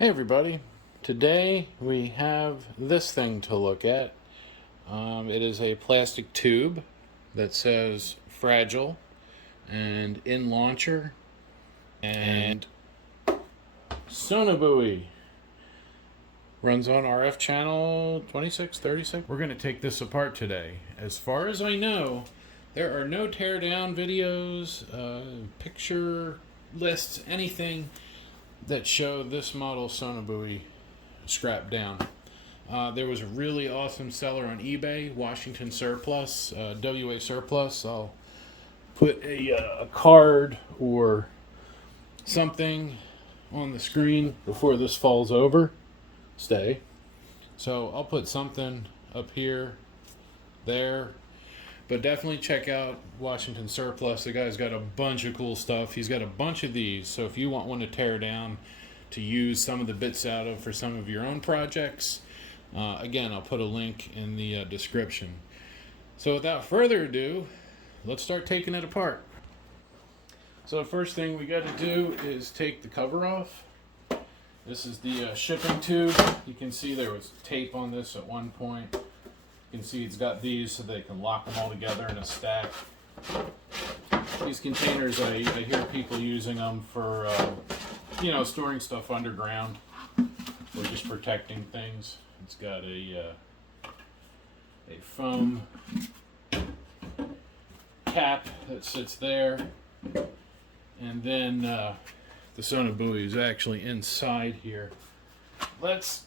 Hey everybody, today we have this thing to look at. It is a plastic tube that says fragile and in launcher and Sonobuoy. Runs on RF channel 26, 36. We're going to take this apart today. As far as I know, there are no teardown videos, picture lists, anything that show this model Sonobuoy scrapped down. There was a really awesome seller on eBay, Washington Surplus, WA Surplus. I'll put a card or something on the screen before this falls over. Stay. So I'll put something up here, there. But definitely check out Washington Surplus. The guy's got a bunch of cool stuff. He's got a bunch of these. So if you want one to tear down to use some of the bits out of for some of your own projects, again, I'll put a link in the description. So without further ado, let's start taking it apart. So the first thing we got to do is take the cover off. This is the shipping tube. You can see there was tape on this at one point. You can see it's got these so they can lock them all together in a stack. These containers, I hear people using them for, storing stuff underground or just protecting things. It's got a foam cap that sits there, and then the Sonobuoy is actually inside here. Let's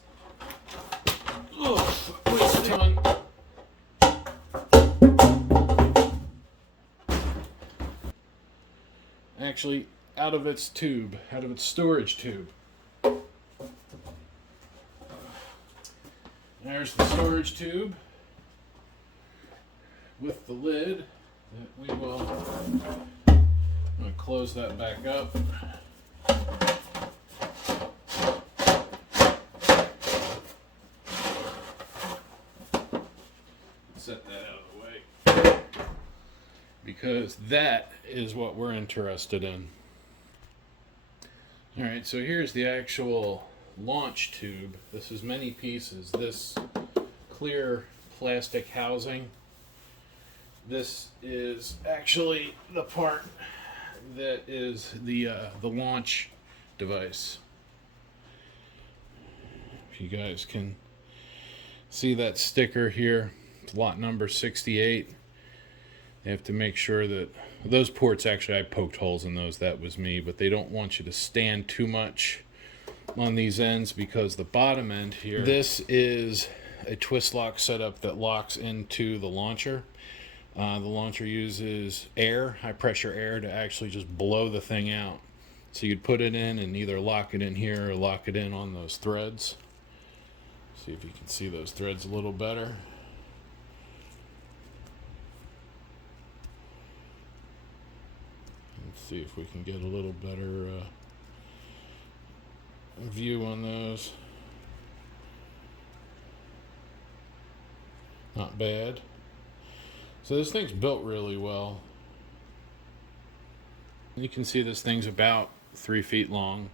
waste a ton. Actually, out of its tube, out of its storage tube. There's the storage tube with the lid that we will. I'm going to close that back up. Set that out of the way, because that is what we're interested in. Alright, so here's the actual launch tube. This is many pieces. This clear plastic housing. This is actually the part that is the launch device. If you guys can see that sticker here, it's lot number 68. You have to make sure that those ports, actually I poked holes in those, that was me, but they don't want you to stand too much on these ends because the bottom end here, this is a twist lock setup that locks into the launcher. The launcher uses air, high pressure air, to actually just blow the thing out. So you'd put it in and either lock it in here or lock it in on those threads. See if you can see those threads a little better. Let's see if we can get a little better view on those. Not bad. So this thing's built really well. You can see this thing's about 3 feet long.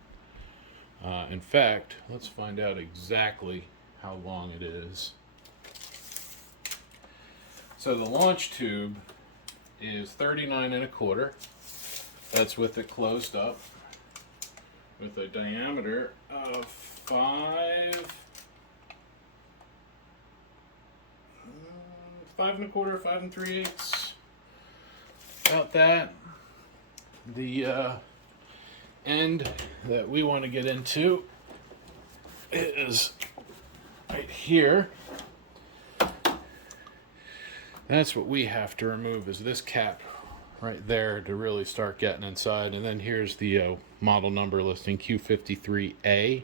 In fact, let's find out exactly how long it is. So the launch tube is 39 1/4. That's with it closed up, with a diameter of 5 1/4, 5 3/8. About that. The end that we want to get into is right here. That's what we have to remove, is this cap right there to really start getting inside. And then here's the model number listing, Q53A,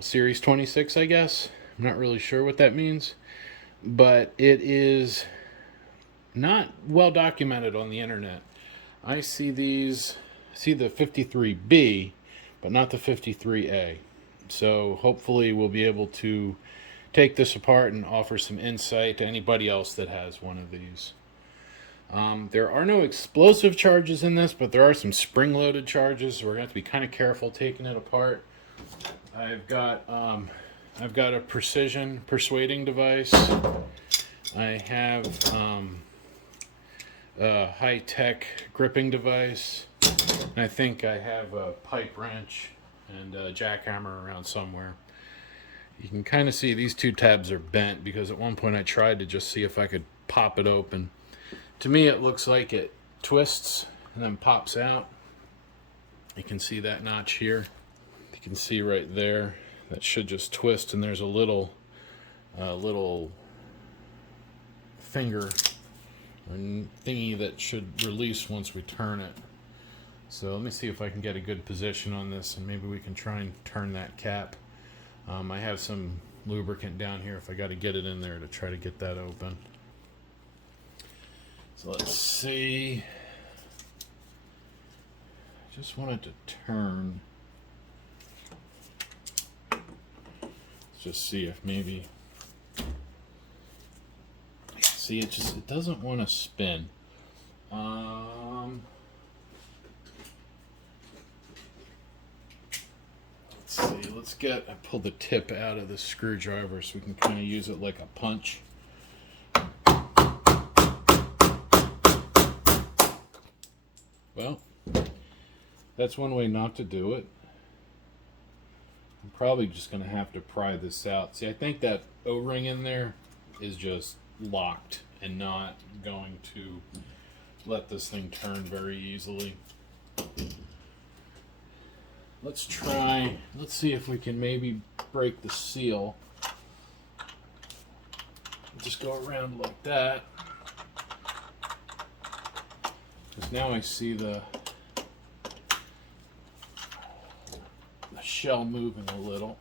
series 26, I guess. I'm not really sure what that means, but it is not well documented on the internet. I see the 53B, but not the 53A. So hopefully we'll be able to take this apart and offer some insight to anybody else that has one of these. There are no explosive charges in this, but there are some spring-loaded charges, so we're going to have to be kind of careful taking it apart. I've got a precision persuading device. I have a high-tech gripping device. And I think I have a pipe wrench and a jackhammer around somewhere. You can kind of see these two tabs are bent because at one point I tried to just see if I could pop it open. To me it looks like it twists and then pops out. You can see that notch here. You can see right there that should just twist, and there's a little finger or thingy that should release once we turn it. So let me see if I can get a good position on this, and maybe we can try and turn that cap. I have some lubricant down here if I got to get it in there to try to get that open. So let's see. Just want it to turn. Let's just see if maybe. See, it doesn't want to spin. Let's see. I pulled the tip out of the screwdriver so we can kind of use it like a punch. Well, that's one way not to do it. I'm probably just going to have to pry this out. See, I think that O-ring in there is just locked and not going to let this thing turn very easily. Let's see if we can maybe break the seal. Just go around like that. Because now I see the shell moving a little.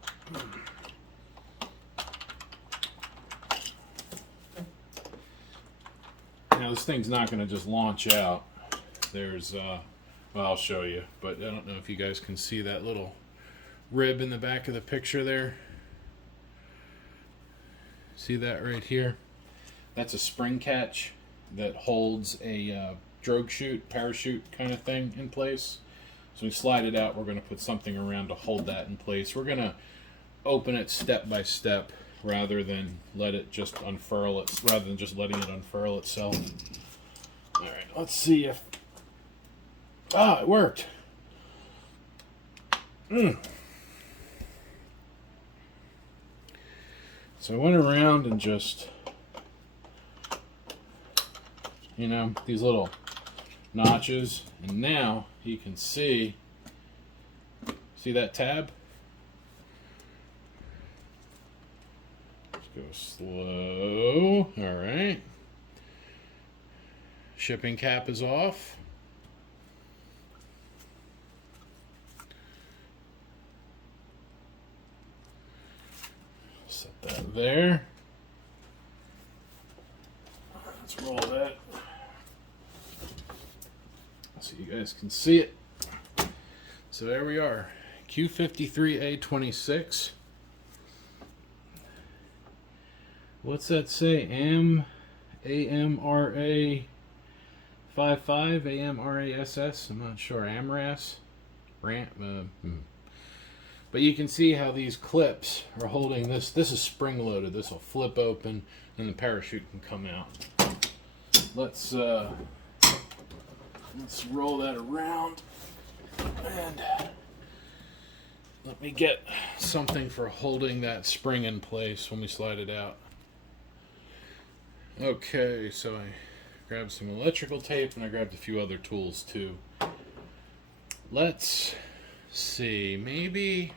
Now this thing's not going to just launch out. There's well, I'll show you, but I don't know if you guys can see that little rib in the back of the picture there. See that right here? That's a spring catch that holds a drogue chute, parachute kind of thing in place. So we slide it out, we're going to put something around to hold that in place. We're going to open it step by step rather than let it just unfurl it, rather than just letting it unfurl itself. All right, let's see if it worked. So I went around and just, these little notches, and now you can see that tab? Let's go slow. All right. Shipping cap is off. Set that there. Let's roll that so you guys can see it. So there we are, Q53A 26. What's that say? AMRA 55, AMRASS, I'm not sure, AMRAS? But you can see how these clips are holding this. This is spring loaded. This will flip open and the parachute can come out. Let's roll that around and let me get something for holding that spring in place when we slide it out. Okay, so I grabbed some electrical tape and I grabbed a few other tools too. Let's see, maybe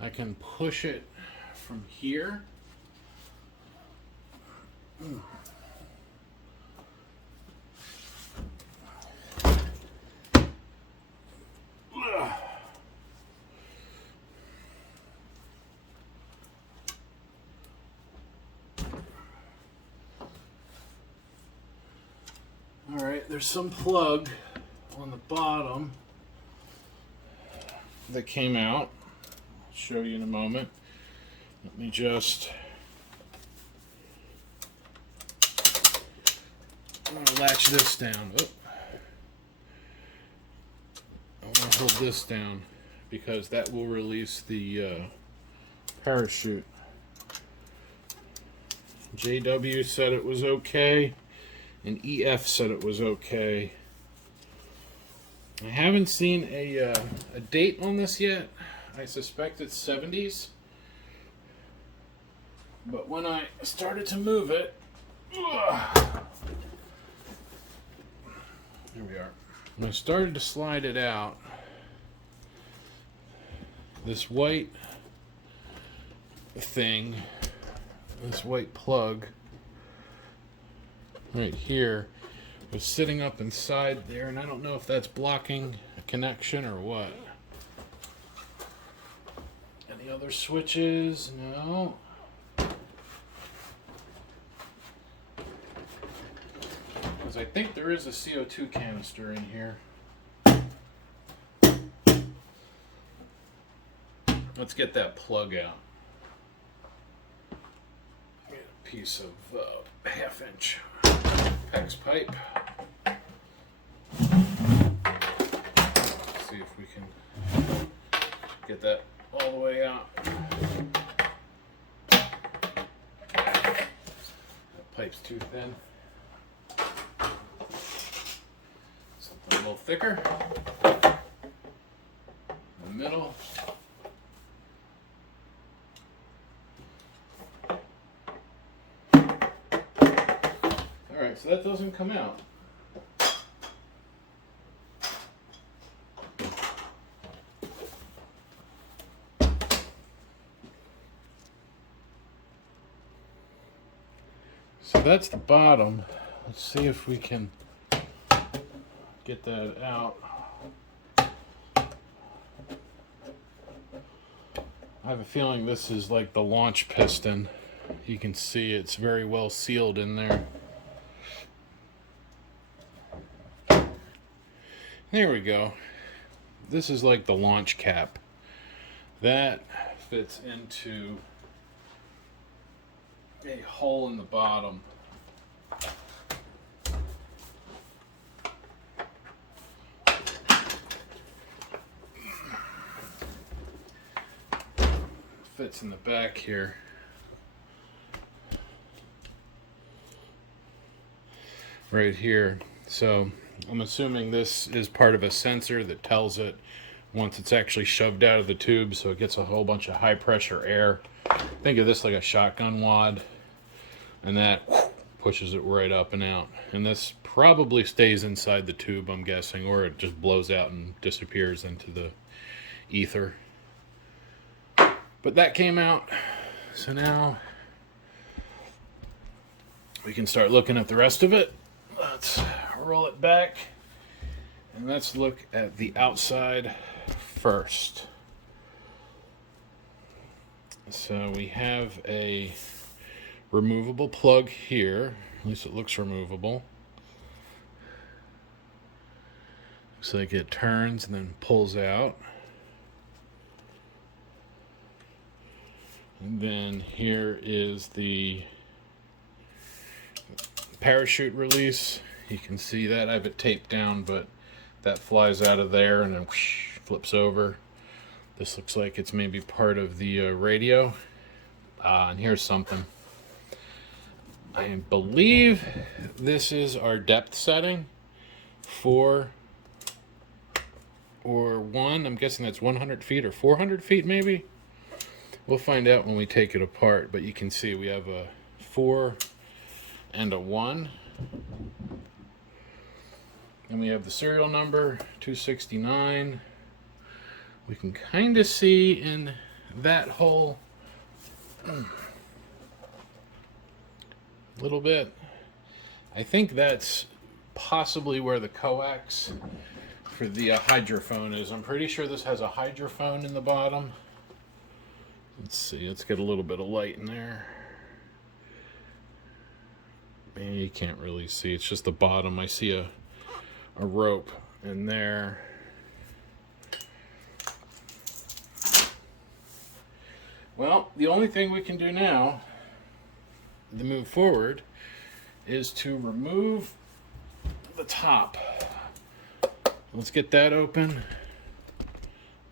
I can push it from here. Alright, there's some plug on the bottom that came out. I'll show you in a moment. Let me just latch this down. Oh. I want to hold this down because that will release the parachute. JW said it was okay, and EF said it was okay. I haven't seen a date on this yet. I suspect it's 70s. But when I started to move it, here we are. When I started to slide it out, this white thing, this white plug right here was sitting up inside there, and I don't know if that's blocking a connection or what. Any other switches? No. Because I think there is a CO2 canister in here. Let's get that plug out. Get a piece of 1/2 inch PEX pipe. See if we can get that all the way out. That pipe's too thin. Something a little thicker. In the middle. Alright, so that doesn't come out. So that's the bottom. Let's see if we can get that out. I have a feeling this is like the launch piston. You can see it's very well sealed in there. There we go. This is like the launch cap. That fits into a hole in the bottom. Fits in the back here. Right here. So I'm assuming this is part of a sensor that tells it once it's actually shoved out of the tube, so it gets a whole bunch of high pressure air. Think of this like a shotgun wad, and that pushes it right up and out. And this probably stays inside the tube, I'm guessing, or it just blows out and disappears into the ether. But that came out, so now we can start looking at the rest of it. Let's roll it back, and let's look at the outside first. So we have a removable plug here. At least it looks removable. Looks like it turns and then pulls out. And then here is the parachute release. You can see that. I have it taped down, but that flies out of there and then whoosh, flips over. This looks like it's maybe part of the radio. And here's something. I believe this is our depth setting. 4 or 1. I'm guessing that's 100 feet or 400 feet maybe. We'll find out when we take it apart, but you can see we have a 4 and a 1. And we have the serial number, 269. We can kind of see in that hole a little bit. I think that's possibly where the coax for the hydrophone is. I'm pretty sure this has a hydrophone in the bottom. Let's see, let's get a little bit of light in there. Man, you can't really see, it's just the bottom. I see a rope in there. Well, the only thing we can do now to move forward is to remove the top. Let's get that open.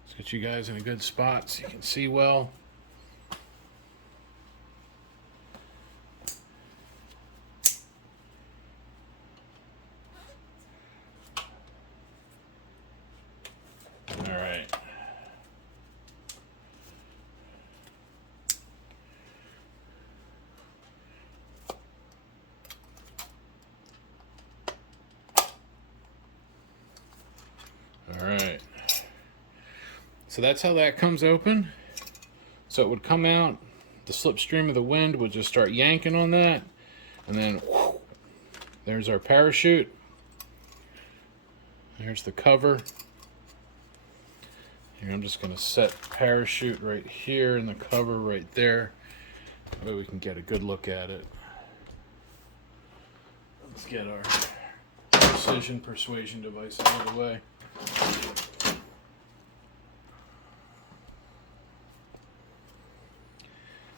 It's Get you guys in a good spot so you can see well. All right. All right. So that's how that comes open. So it would come out, the slipstream of the wind would just start yanking on that, and then whoosh, there's our parachute. There's the cover. Here, I'm just going to set parachute right here and the cover right there. That way we can get a good look at it. Let's get our precision persuasion device out of the way.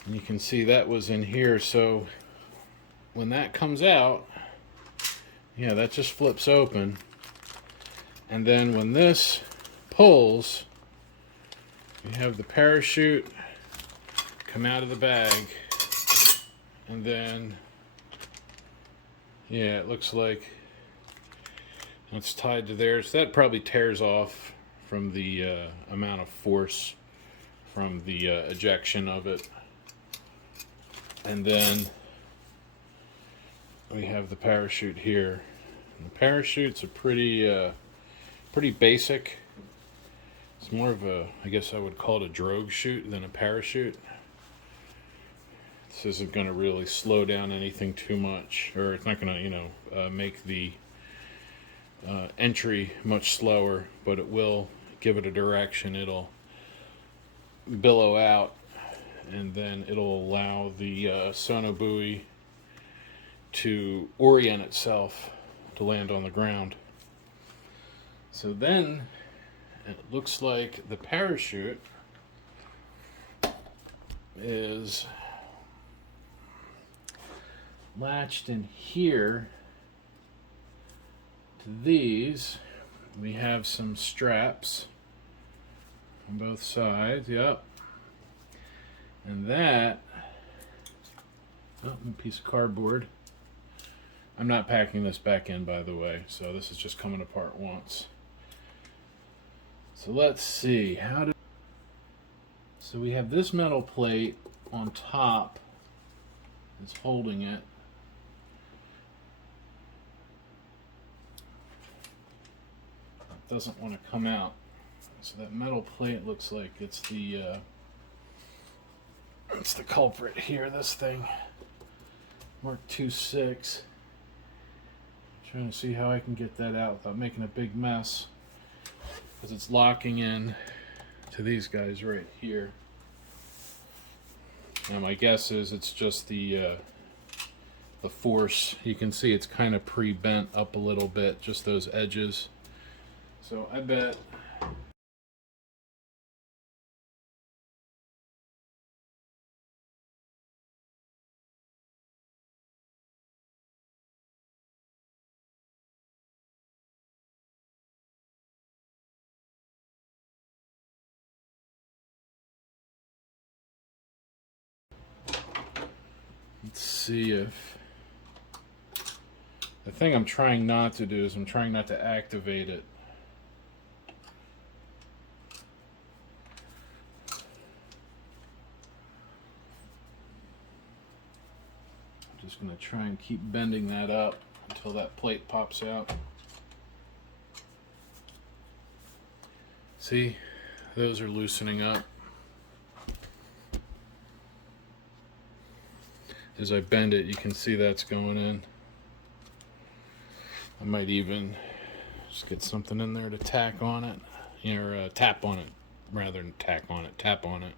And you can see that was in here, so when that comes out, yeah, that just flips open. And then when this pulls, you have the parachute come out of the bag. And then, yeah, it looks like it's tied to there. So that probably tears off from the amount of force from the ejection of it. And then we have the parachute here. And the parachute's a pretty basic. It's more of a, I guess I would call it a drogue chute than a parachute. This isn't going to really slow down anything too much, or it's not going to, you know, make the entry much slower, but it will give it a direction. It'll billow out, and then it'll allow the sonobuoy to orient itself to land on the ground. So then it looks like the parachute is latched in here to these. We have some straps on both sides, yep. And that, oh, a piece of cardboard. I'm not packing this back in, by the way, so this is just coming apart once. So let's see, so we have this metal plate on top that's holding it. It doesn't want to come out. So that metal plate looks like it's the culprit here, this thing. Mark 26. Trying to see how I can get that out without making a big mess, because it's locking in to these guys right here. And my guess is it's just the force. You can see it's kind of pre-bent up a little bit, just those edges. So I bet let's see if the thing I'm trying not to do is I'm trying not to activate it. I'm just going to try and keep bending that up until that plate pops out. See, those are loosening up. As I bend it, you can see that's going in. I might even just get something in there to tack on it, or tap on it, rather than tack on it, tap on it.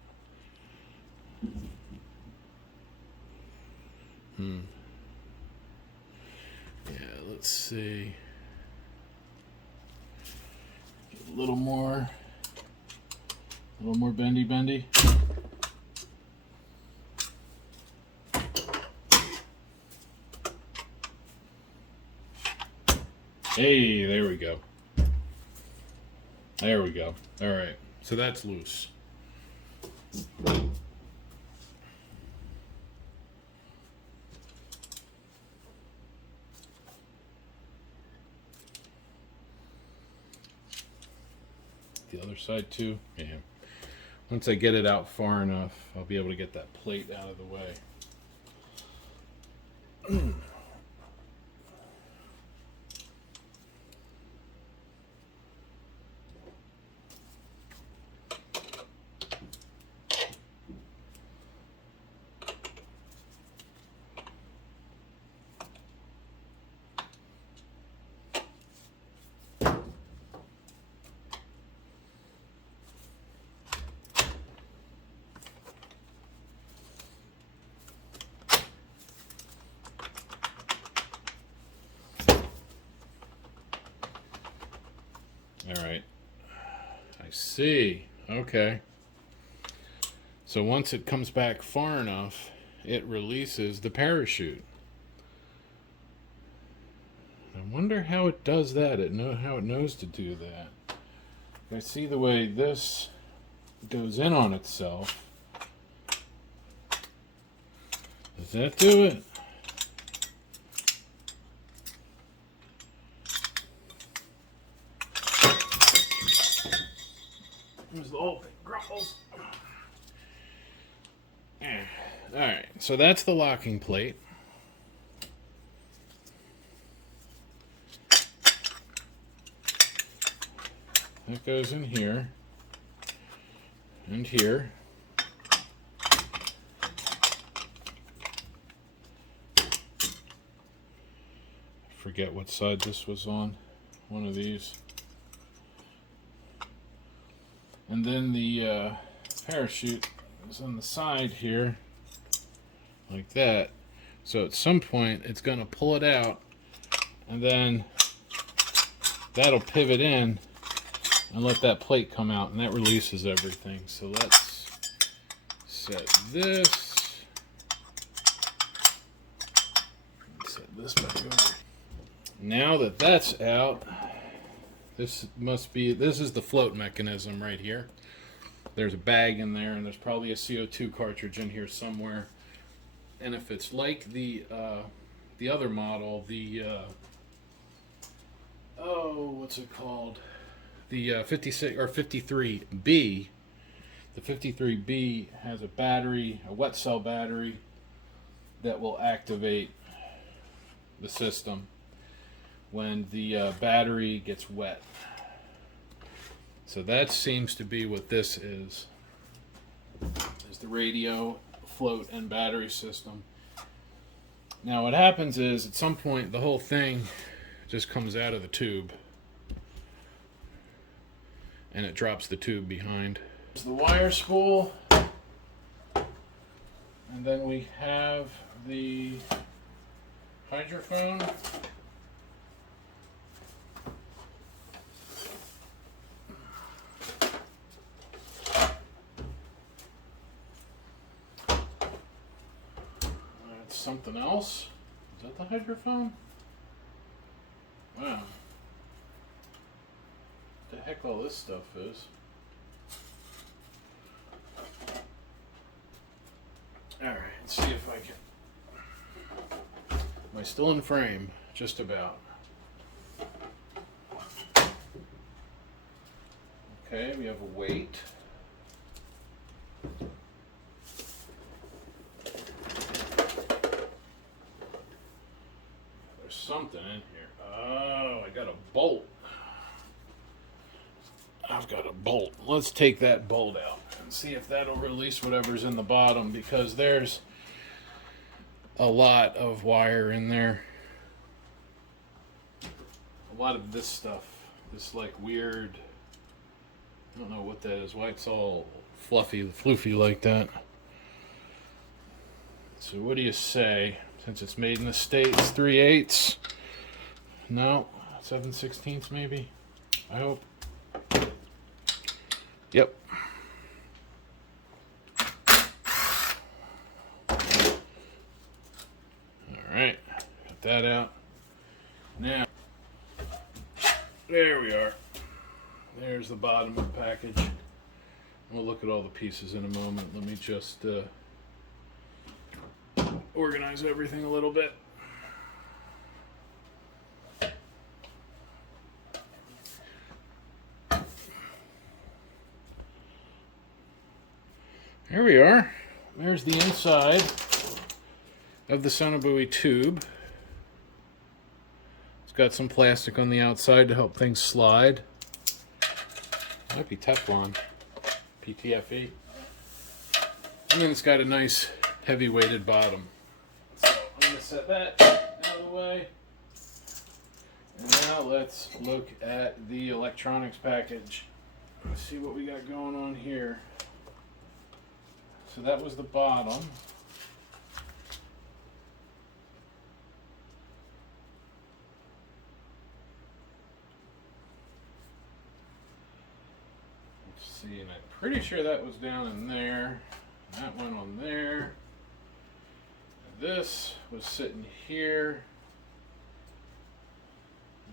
Yeah, let's see. Get a little more bendy. Hey, there we go. There we go. All right. So that's loose. The other side too. Yeah. Once I get it out far enough, I'll be able to get that plate out of the way. All right, I see. Okay. So once it comes back far enough, it releases the parachute. I wonder how it does that. How it knows to do that. I see the way this goes in on itself. Does that do it? There's the whole thing crumbles. Alright, so that's the locking plate. That goes in here and here. I forget what side this was on. One of these. And then the parachute is on the side here, like that. So at some point, it's going to pull it out, and then that'll pivot in and let that plate come out, and that releases everything. So let's set this. Set this back over. Now that that's out, this is the float mechanism right here. There's a bag in there, and there's probably a CO2 cartridge in here somewhere. And if it's like the other model, what's it called? The 56 or 53B. The 53B has a battery, a wet cell battery, that will activate the system when the battery gets wet. So that seems to be what this is. There's the radio, float, and battery system. Now what happens is, at some point, the whole thing just comes out of the tube, and it drops the tube behind. There's the wire spool, and then we have the hydrophone. Something else? Is that the hydrophone? Wow. What the heck all this stuff is. Alright, let's see if I can. Am I still in frame? Just about. Okay, we have a weight. Something in here. Oh, I got a bolt. I've got a bolt. Let's take that bolt out and see if that'll release whatever's in the bottom, because there's a lot of wire in there. A lot of this stuff. This like weird, I don't know what that is. Why it's all fluffy, floofy like that. So what do you say? Since it's made in the States, 3/8. No, 7/16 maybe. I hope. Yep. Alright, got that out. Now, there we are. There's the bottom of the package. We'll look at all the pieces in a moment. Let me just organize everything a little bit. Here we are. There's the inside of the Sonobuoy tube. It's got some plastic on the outside to help things slide. Might be Teflon, PTFE. And then it's got a nice heavy weighted bottom. So I'm going to set that out of the way. And now let's look at the electronics package. Let's see what we got going on here. So that was the bottom. Let's see, and I'm pretty sure that was down in there. That went on there. And this was sitting here.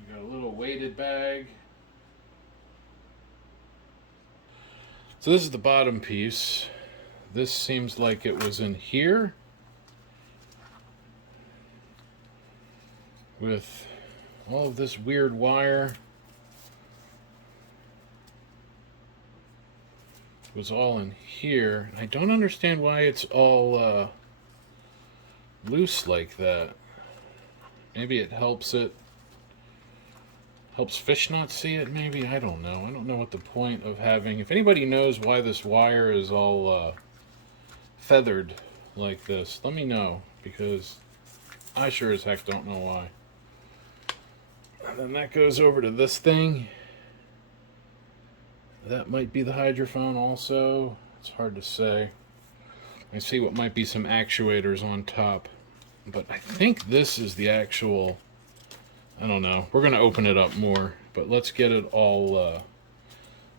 You got a little weighted bag. So this is the bottom piece. This seems like it was in here with all of this weird wire. It was all in here. I don't understand why it's all loose like that. Maybe it helps fish not see it, maybe? I don't know. I don't know what the point of having... If anybody knows why this wire is all feathered like this, let me know, because I sure as heck don't know why. And then that goes over to this thing. That might be the hydrophone also. It's hard to say. I see what might be some actuators on top. But I think this is the actual... I don't know. We're going to open it up more. But let's get it all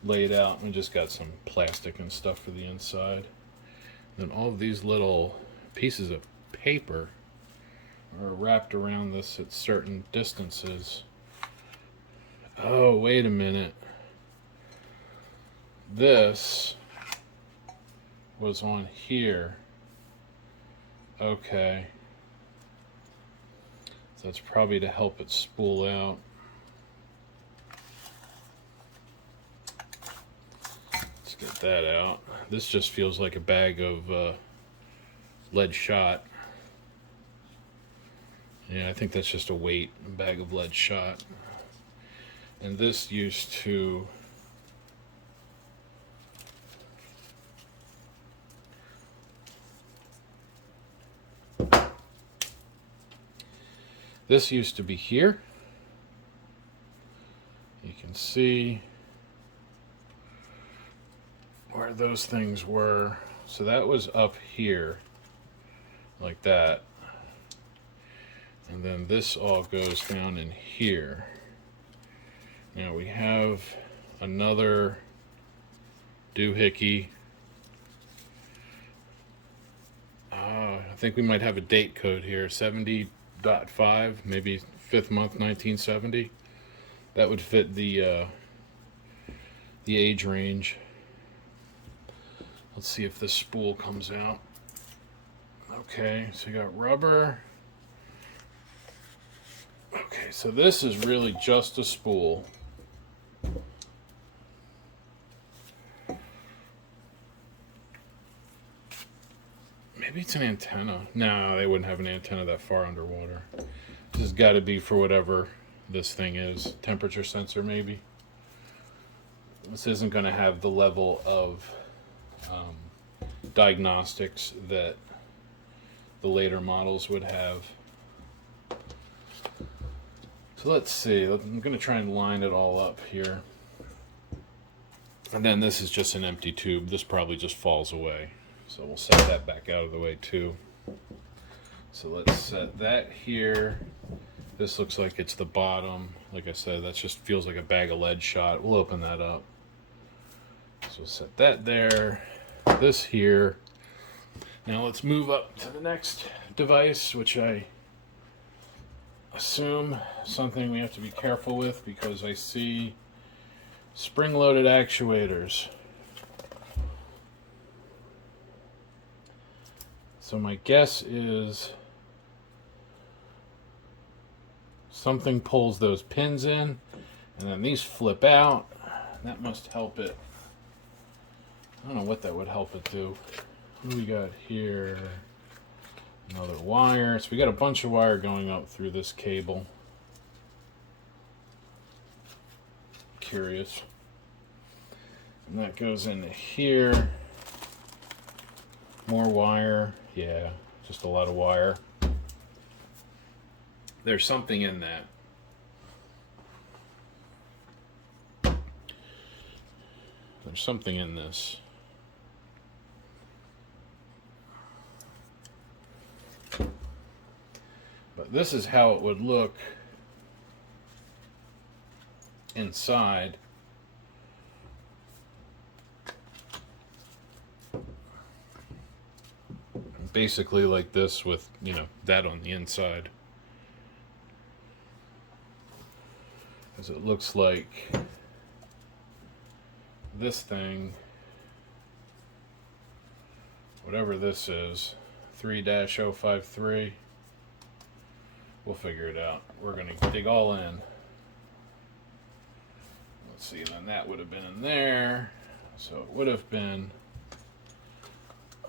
laid out. We just got some plastic and stuff for the inside. Then all of these little pieces of paper are wrapped around this at certain distances. Oh, wait a minute. This was on here. Okay. So that's probably to help it spool out. Let's get that out. This just feels like a bag of lead shot. Yeah, I think that's just a weight, a bag of lead shot. And this used to... This used to be here. You can see where those things were. So that was up here, like that. And then this all goes down in here. Now we have another doohickey. I think we might have a date code here, 70.5, maybe 5th month 1970. That would fit the age range. Let's see if this spool comes out. Okay, so you got rubber. Okay, so this is really just a spool. Maybe it's an antenna. No, they wouldn't have an antenna that far underwater. This has got to be for whatever this thing is. Temperature sensor, maybe. This isn't going to have the level of diagnostics that the later models would have. So let's see. I'm going to try and line it all up here. And then this is just an empty tube. This probably just falls away. So we'll set that back out of the way too. So let's set that here. This looks like it's the bottom. Like I said, that just feels like a bag of lead shot. We'll open that up. So we'll set that there. This here. Now let's move up to the next device, which I assume something we have to be careful with because I see spring-loaded actuators. So my guess is something pulls those pins in, and then these flip out. That must help it. I don't know what that would help it do. What do we got here? Another wire. So we got a bunch of wire going up through this cable. Curious. And that goes into here. More wire. Yeah, just a lot of wire. There's something in that. There's something in this. But this is how it would look inside. Basically like this with, you know, that on the inside. As it looks like this thing, whatever this is, 3-053, we'll figure it out. We're going to dig all in. Let's see, then that would have been in there. So it would have been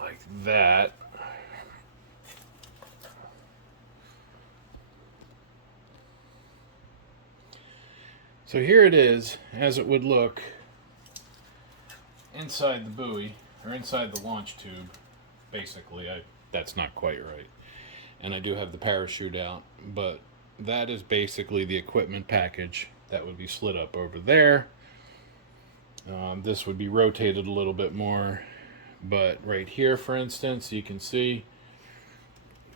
like that. So here it is, as it would look inside the buoy, or inside the launch tube, basically. That's not quite right. And I do have the parachute out, but that is basically the equipment package that would be slid up over there. This would be rotated a little bit more, but right here, for instance, you can see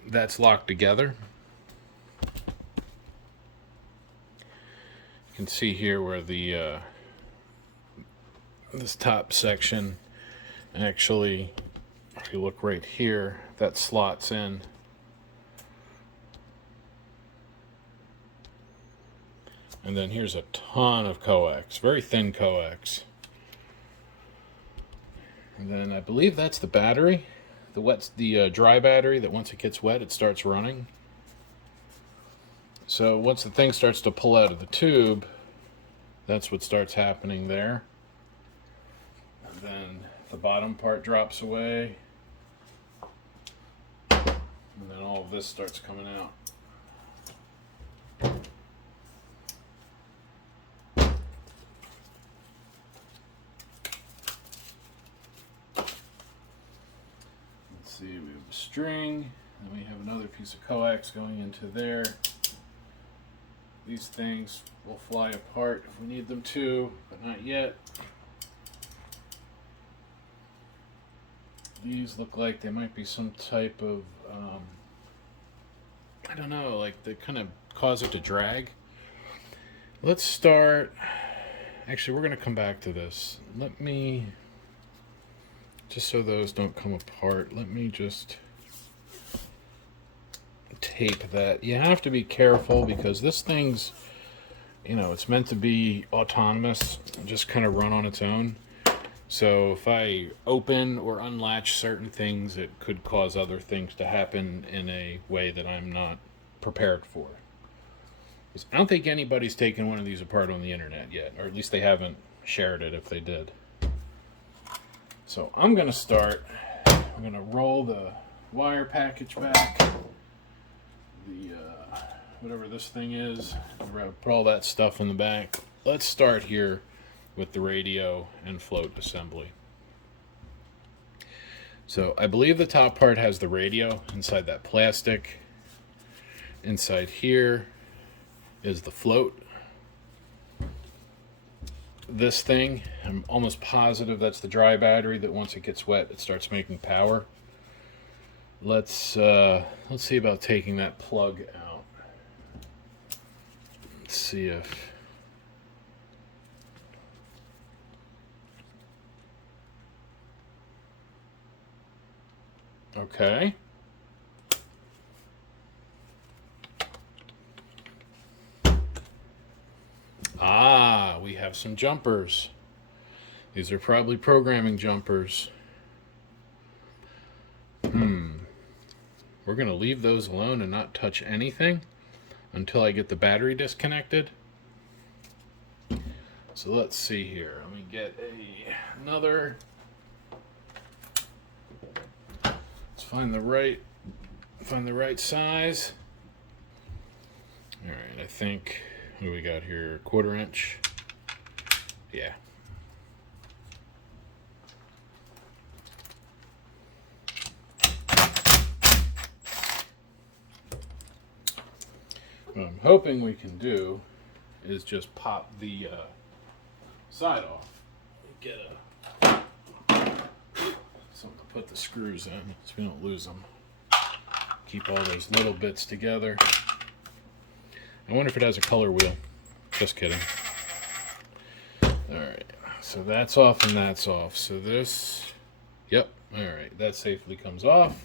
that's locked together. You can see here where the this top section, actually, if you look right here, that slots in. And then here's a ton of coax, very thin coax. And then I believe that's the battery, the dry battery that once it gets wet, it starts running. So once the thing starts to pull out of the tube, that's what starts happening there. And then the bottom part drops away. And then all of this starts coming out. Let's see, we have a string, and we have another piece of coax going into there. These things will fly apart if we need them to, but not yet. These look like they might be some type of, I don't know, like they kind of cause it to drag. Let's start, actually we're going to come back to this. Let me, just so those don't come apart, let me just tape that. You have to be careful because this thing's, you know, it's meant to be autonomous and just kind of run on its own. So if I open or unlatch certain things, it could cause other things to happen in a way that I'm not prepared for. I don't think anybody's taken one of these apart on the internet yet, or at least they haven't shared it if they did. So I'm going to start. I'm going to roll the wire package back. The whatever this thing is, put all that stuff in the back. Let's start here with the radio and float assembly. So I believe the top part has the radio inside that plastic. Inside here is the float. This thing, I'm almost positive that's the dry battery that once it gets wet, it starts making power. Let's see about taking that plug out. Let's see if okay. Ah, we have some jumpers. These are probably programming jumpers. we're going to leave those alone and not touch anything until I get the battery disconnected. So let's see here. Let me get another. Let's find the right size. All right, I think, what do we got here? 1/4 inch. Yeah. What I'm hoping we can do is just pop the side off. Get something to put the screws in so we don't lose them. Keep all those little bits together. I wonder if it has a color wheel. Just kidding. Alright, so that's off and that's off. So this, yep, alright, that safely comes off.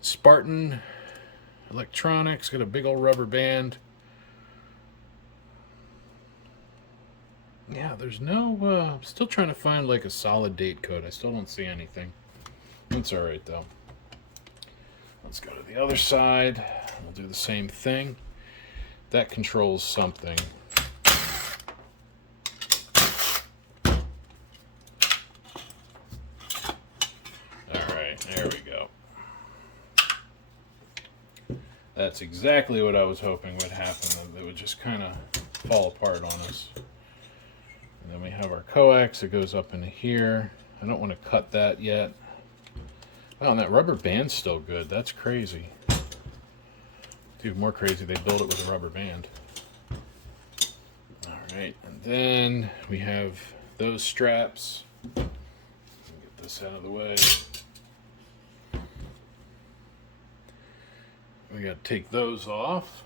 Spartan Electronics, got a big old rubber band. Yeah, there's no, I'm still trying to find like a solid date code. I still don't see anything. It's alright though. Let's go to the other side. We'll do the same thing. That controls something. Alright, there we go. That's exactly what I was hoping would happen. It would just kind of fall apart on us. And then we have our coax. It goes up into here. I don't want to cut that yet. Wow, and that rubber band's still good. That's crazy. Dude, more crazy, they build it with a rubber band. Alright, and then we have those straps. Get this out of the way. We got to take those off.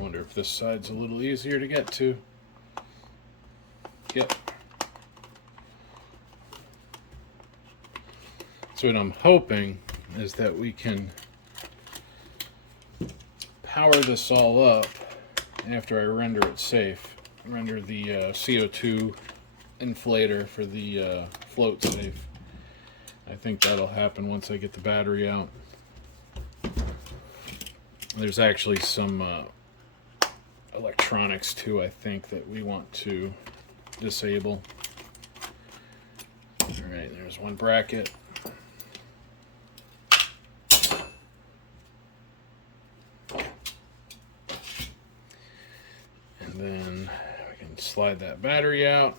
Wonder if this side's a little easier to get to. Yep. So what I'm hoping is that we can power this all up after I render it safe. Render the CO2 inflator for the float safe. I think that'll happen once I get the battery out. There's actually some electronics too, I think, that we want to disable. Alright, there's one bracket. And then we can slide that battery out.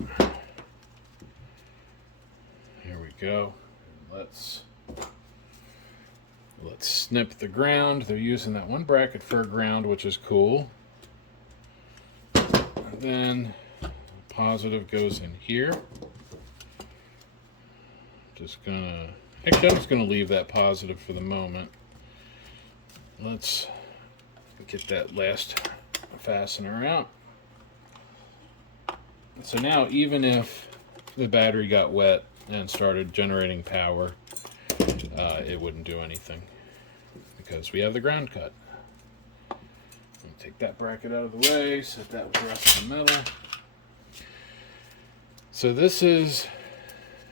Here we go. Let's snip the ground. They're using that one bracket for a ground, which is cool. And then positive goes in here. Actually, I'm just gonna leave that positive for the moment. Let's get that last fastener out. So now, even if the battery got wet and started generating power, it wouldn't do anything because we have the ground cut. Take that bracket out of the way, set that with the rest of the metal. So this is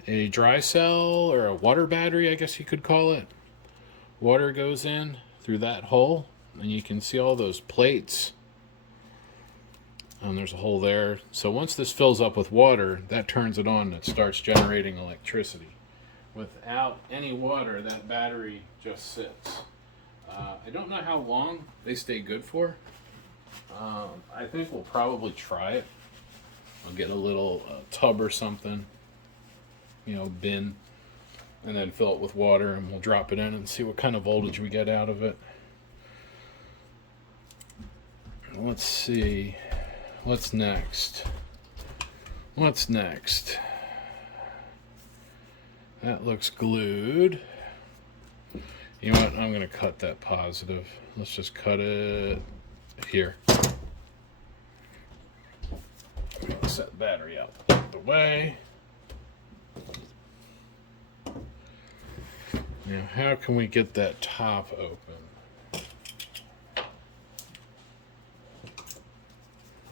a dry cell or a water battery, I guess you could call it. Water goes in through that hole, and you can see all those plates. There's a hole there. So once this fills up with water, that turns it on and it starts generating electricity. Without any water, that battery just sits. I don't know how long they stay good for. I think we'll probably try it. I'll get a little tub or something, bin, and then fill it with water, and we'll drop it in and see what kind of voltage we get out of it. Let's see. What's next? That looks glued. You know what? I'm going to cut that positive. Let's just cut it here. Set the battery out of the way. Now, how can we get that top open?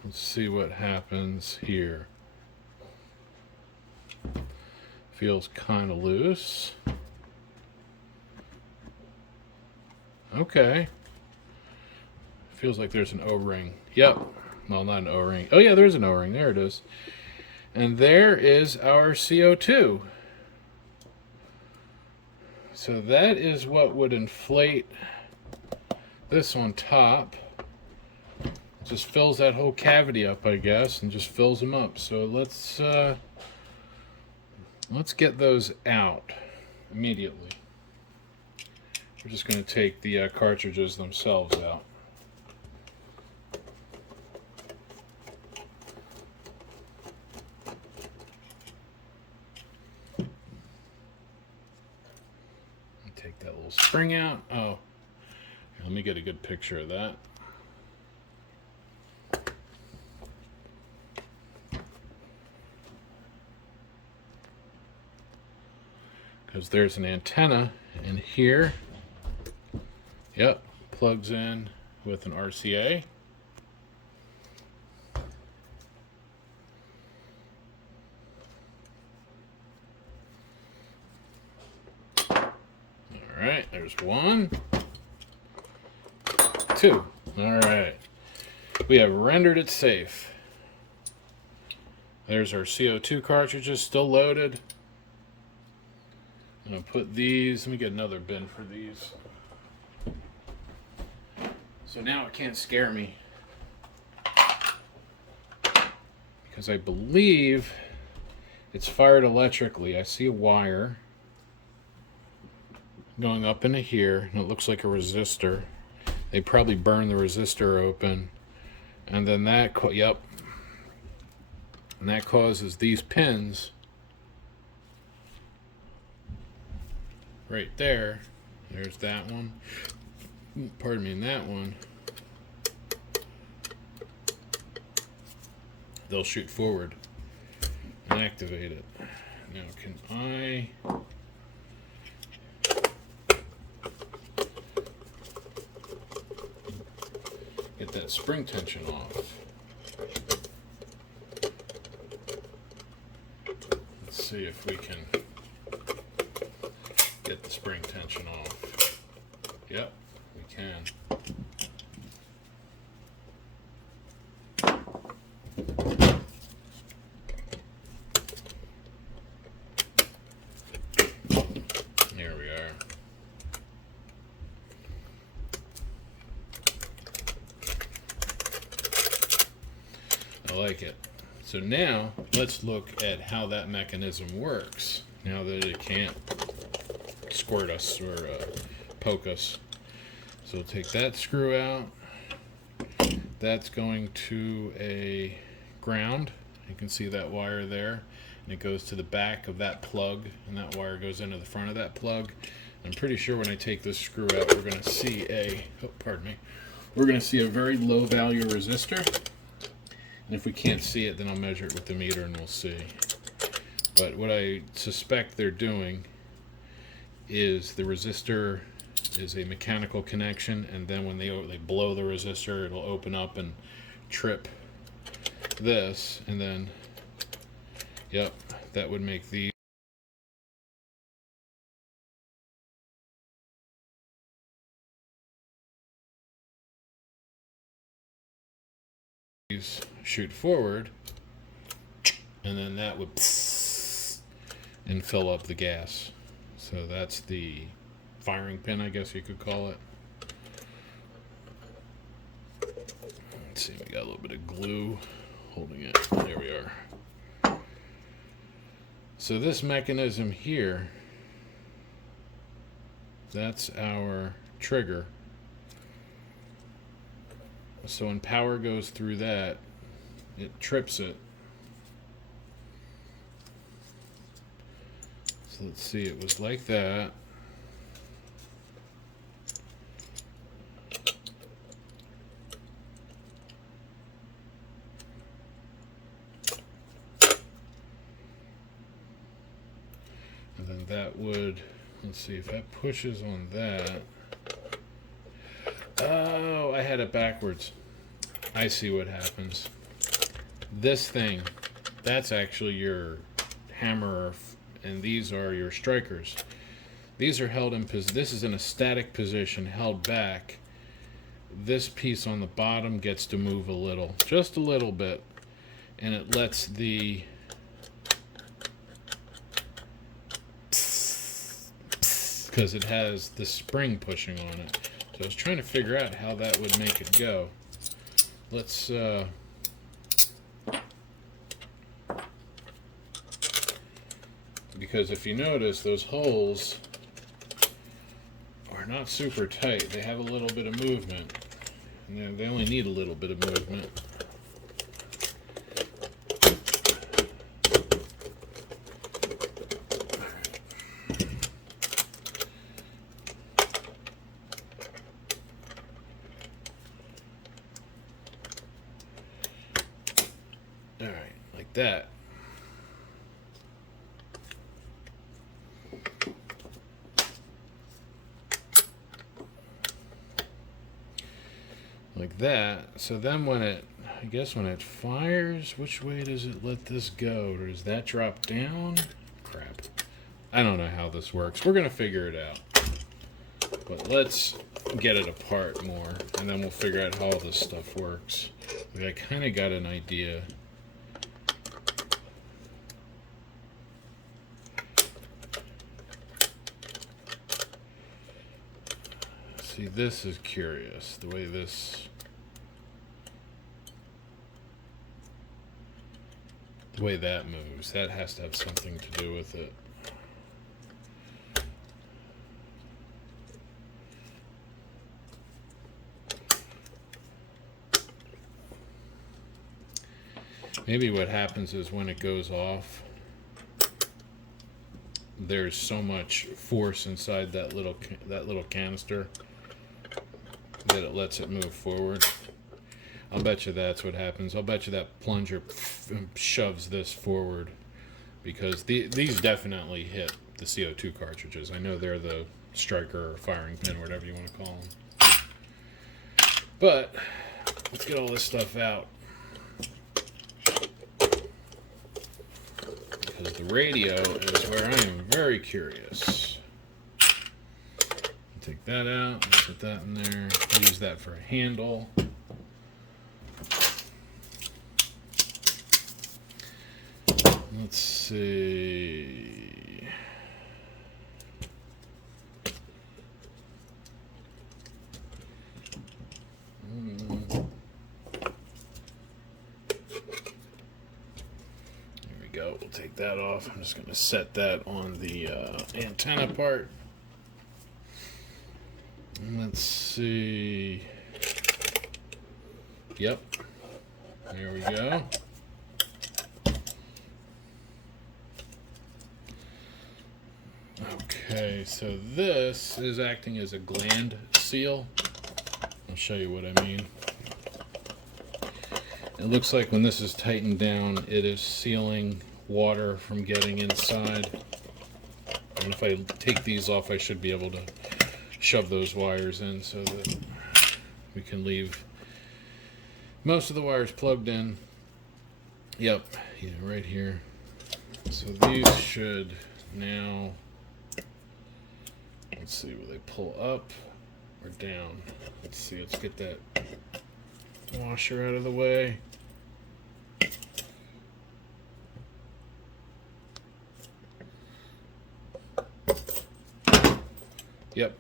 Let's see what happens here. Feels kind of loose. Okay. Feels like there's an O-ring. Yep. Well, not an O-ring. Oh, yeah, there's an O-ring. There it is. And there is our CO2. So that is what would inflate this on top. Just fills that whole cavity up, I guess, and just fills them up. So let's get those out immediately. We're just going to take the cartridges themselves out. Take that little spring out. Oh, let me get a good picture of that. Because there's an antenna in here. Yep, plugs in with an RCA. Alright, there's one. Two. Alright. We have rendered it safe. There's our CO2 cartridges still loaded. I'm going to put these, let me get another bin for these. So now it can't scare me. Because I believe it's fired electrically. I see a wire going up into here, and it looks like a resistor. They probably burned the resistor open. And then that, yep. And that causes these pins right there. There's that one. Pardon me, and that one. They'll shoot forward and activate it. Now, can I get that spring tension off? Let's see if we can get the spring tension off. Yep, we can. There we are. I like it. So now let's look at how that mechanism works now that it can't squirt us or poke us. So we'll take that screw out. That's going to a ground. You can see that wire there, and it goes to the back of that plug, and that wire goes into the front of that plug. I'm pretty sure when I take this screw out, we're going to see we're going to see a very low value resistor. And if we can't see it, then I'll measure it with the meter and we'll see. But what I suspect they're doing is the resistor is a mechanical connection, and then when they blow the resistor, it'll open up and trip this, and then, yep, that would make these shoot forward, and then that would and fill up the gas. So that's the firing pin, I guess you could call it. Let's see, we got a little bit of glue holding it. There we are. So this mechanism here, that's our trigger. So when power goes through that, it trips it. So let's see, it was like that. would, let's see, if that pushes on that. Oh, I had it backwards. I see what happens. This thing, that's actually your hammer, and these are your strikers. These are held in position. This is in a static position, held back. This piece on the bottom gets to move a little, just a little bit, and it lets the because it has the spring pushing on it. So I was trying to figure out how that would make it go. Let's because if you notice, those holes are not super tight. They have a little bit of movement, and they only need a little bit of movement. All right, like that. Like that. So then when it, I guess when it fires, which way does it let this go? Or does that drop down? Crap. I don't know how this works. We're going to figure it out. But let's get it apart more, and then we'll figure out how all this stuff works. Like, I kind of got an idea. See, this is curious, the way this, the way that moves. That has to have something to do with it. Maybe what happens is when it goes off, there's so much force inside that little canister that it lets it move forward. I'll bet you that's what happens. I'll bet you that plunger shoves this forward, because these definitely hit the CO2 cartridges. I know they're the striker or firing pin, or whatever you want to call them. But let's get all this stuff out, because the radio is where I am very curious. Take that out, put that in there. I'll use that for a handle. Let's see. There we go. We'll take that off. I'm just going to set that on the antenna part. Let's see. Yep. There we go. Okay, so this is acting as a gland seal. I'll show you what I mean. It looks like when this is tightened down, it is sealing water from getting inside. And if I take these off, I should be able to shove those wires in so that we can leave most of the wires plugged in. Yep, yeah, right here. So these should now, let's see, will they pull up or down? Let's see, let's get that washer out of the way. Yep.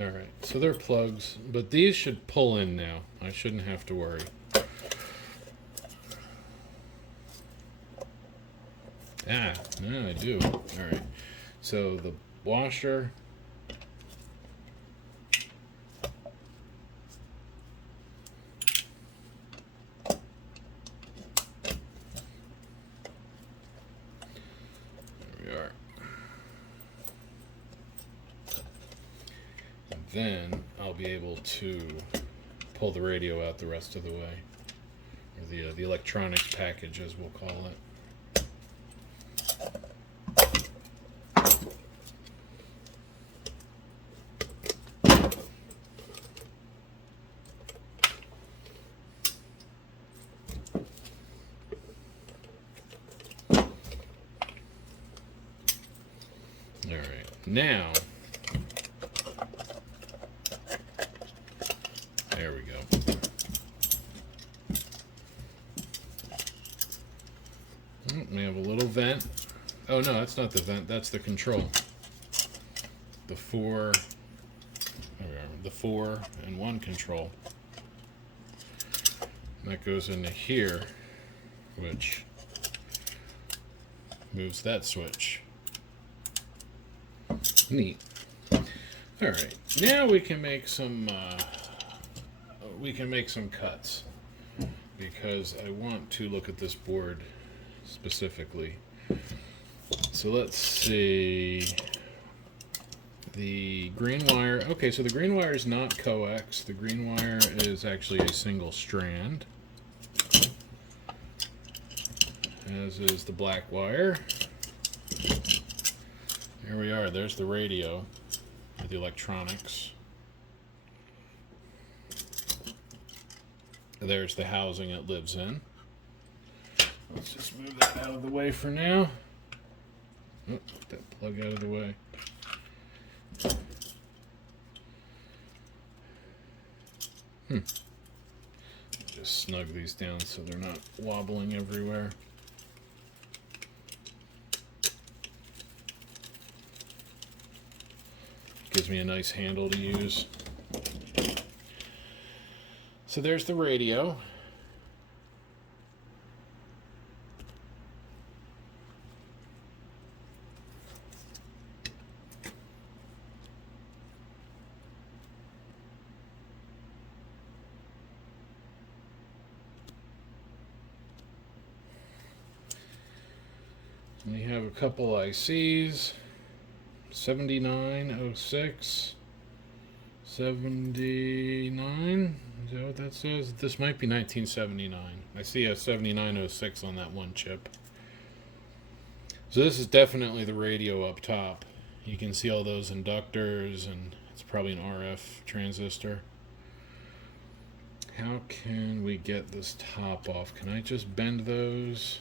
All right, so they're plugs, but these should pull in now. I shouldn't have to worry. Ah, no, I do. All right, so the washer. There we are. Then I'll be able to pull the radio out the rest of the way, or the electronics package, as we'll call it. Now, there we go. We have a little vent. Oh no, that's not the vent, that's the control. The 4 and 1 control. And that goes into here, which moves that switch. Neat. Alright, now we can make some cuts, because I want to look at this board specifically. So let's see. The green wire. Okay, so the green wire is not coax. The green wire is actually a single strand, as is the black wire. Here we are. There's the radio with the electronics. There's the housing it lives in. Let's just move that out of the way for now. Oh, put that plug out of the way. Just snug these down so they're not wobbling everywhere. Gives me a nice handle to use. So there's the radio. We have a couple ICs, 7906, 79, is that what that says? This might be 1979. I see a 7906 on that one chip. So this is definitely the radio up top. You can see all those inductors, and it's probably an RF transistor. How can we get this top off? Can I just bend those?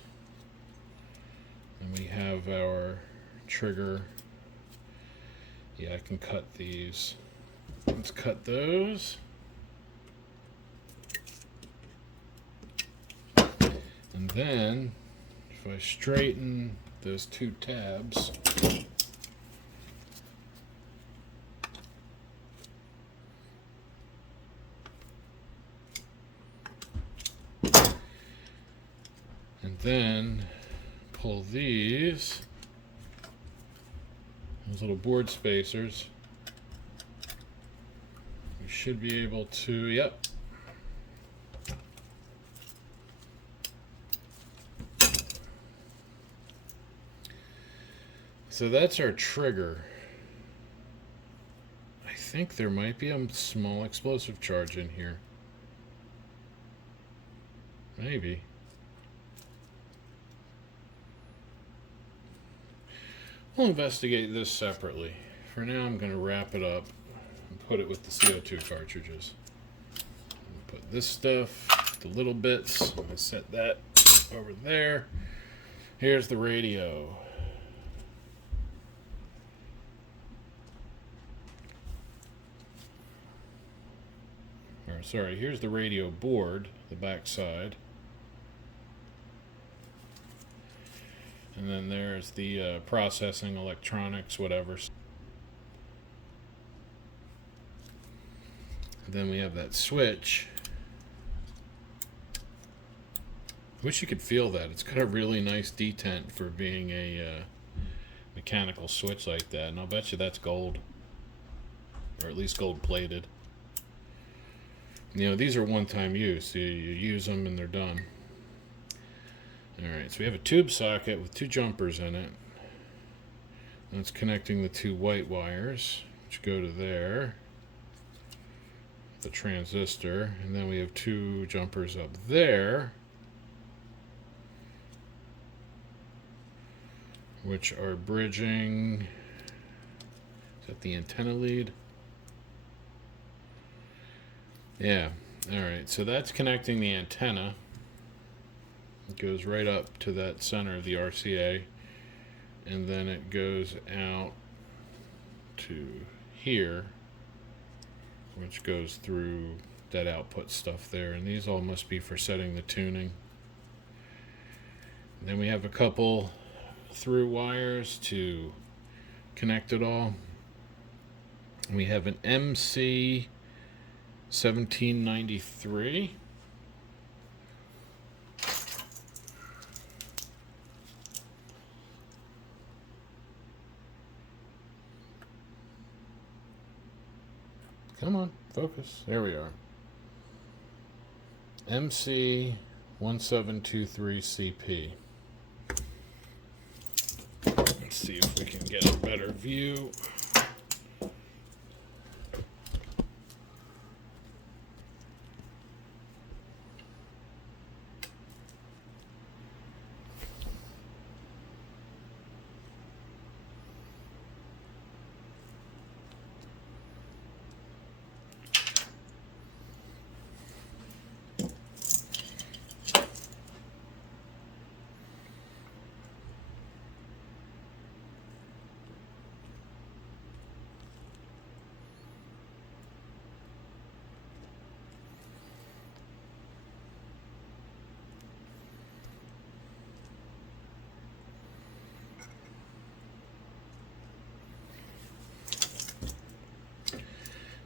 And we have our trigger. Yeah, I can cut these. Let's cut those. And then, if I straighten those two tabs, and then pull those little board spacers, we should be able to, yep. So that's our trigger. I think there might be a small explosive charge in here. Maybe. We'll investigate this separately. For now, I'm going to wrap it up and put it with the CO2 cartridges. Put this stuff, the little bits, I'm going to set that over there. Here's the radio. Or, sorry, here's the radio board, the back side. And then there's the processing, electronics, whatever. And then we have that switch. I wish you could feel that. It's got a really nice detent for being a mechanical switch like that. And I'll bet you that's gold. Or at least gold plated. You know, these are one-time use. You use them and they're done. Alright, so we have a tube socket with two jumpers in it. That's connecting the two white wires, which go to there. The transistor. And then we have two jumpers up there, which are bridging. Is that the antenna lead? Yeah. Alright, so that's connecting the antenna. It goes right up to that center of the RCA, and then it goes out to here, which goes through that output stuff there, and these all must be for setting the tuning. And then we have a couple through wires to connect it all. We have an MC 1793. Come on, focus. There we are. MC 1723CP. Let's see if we can get a better view.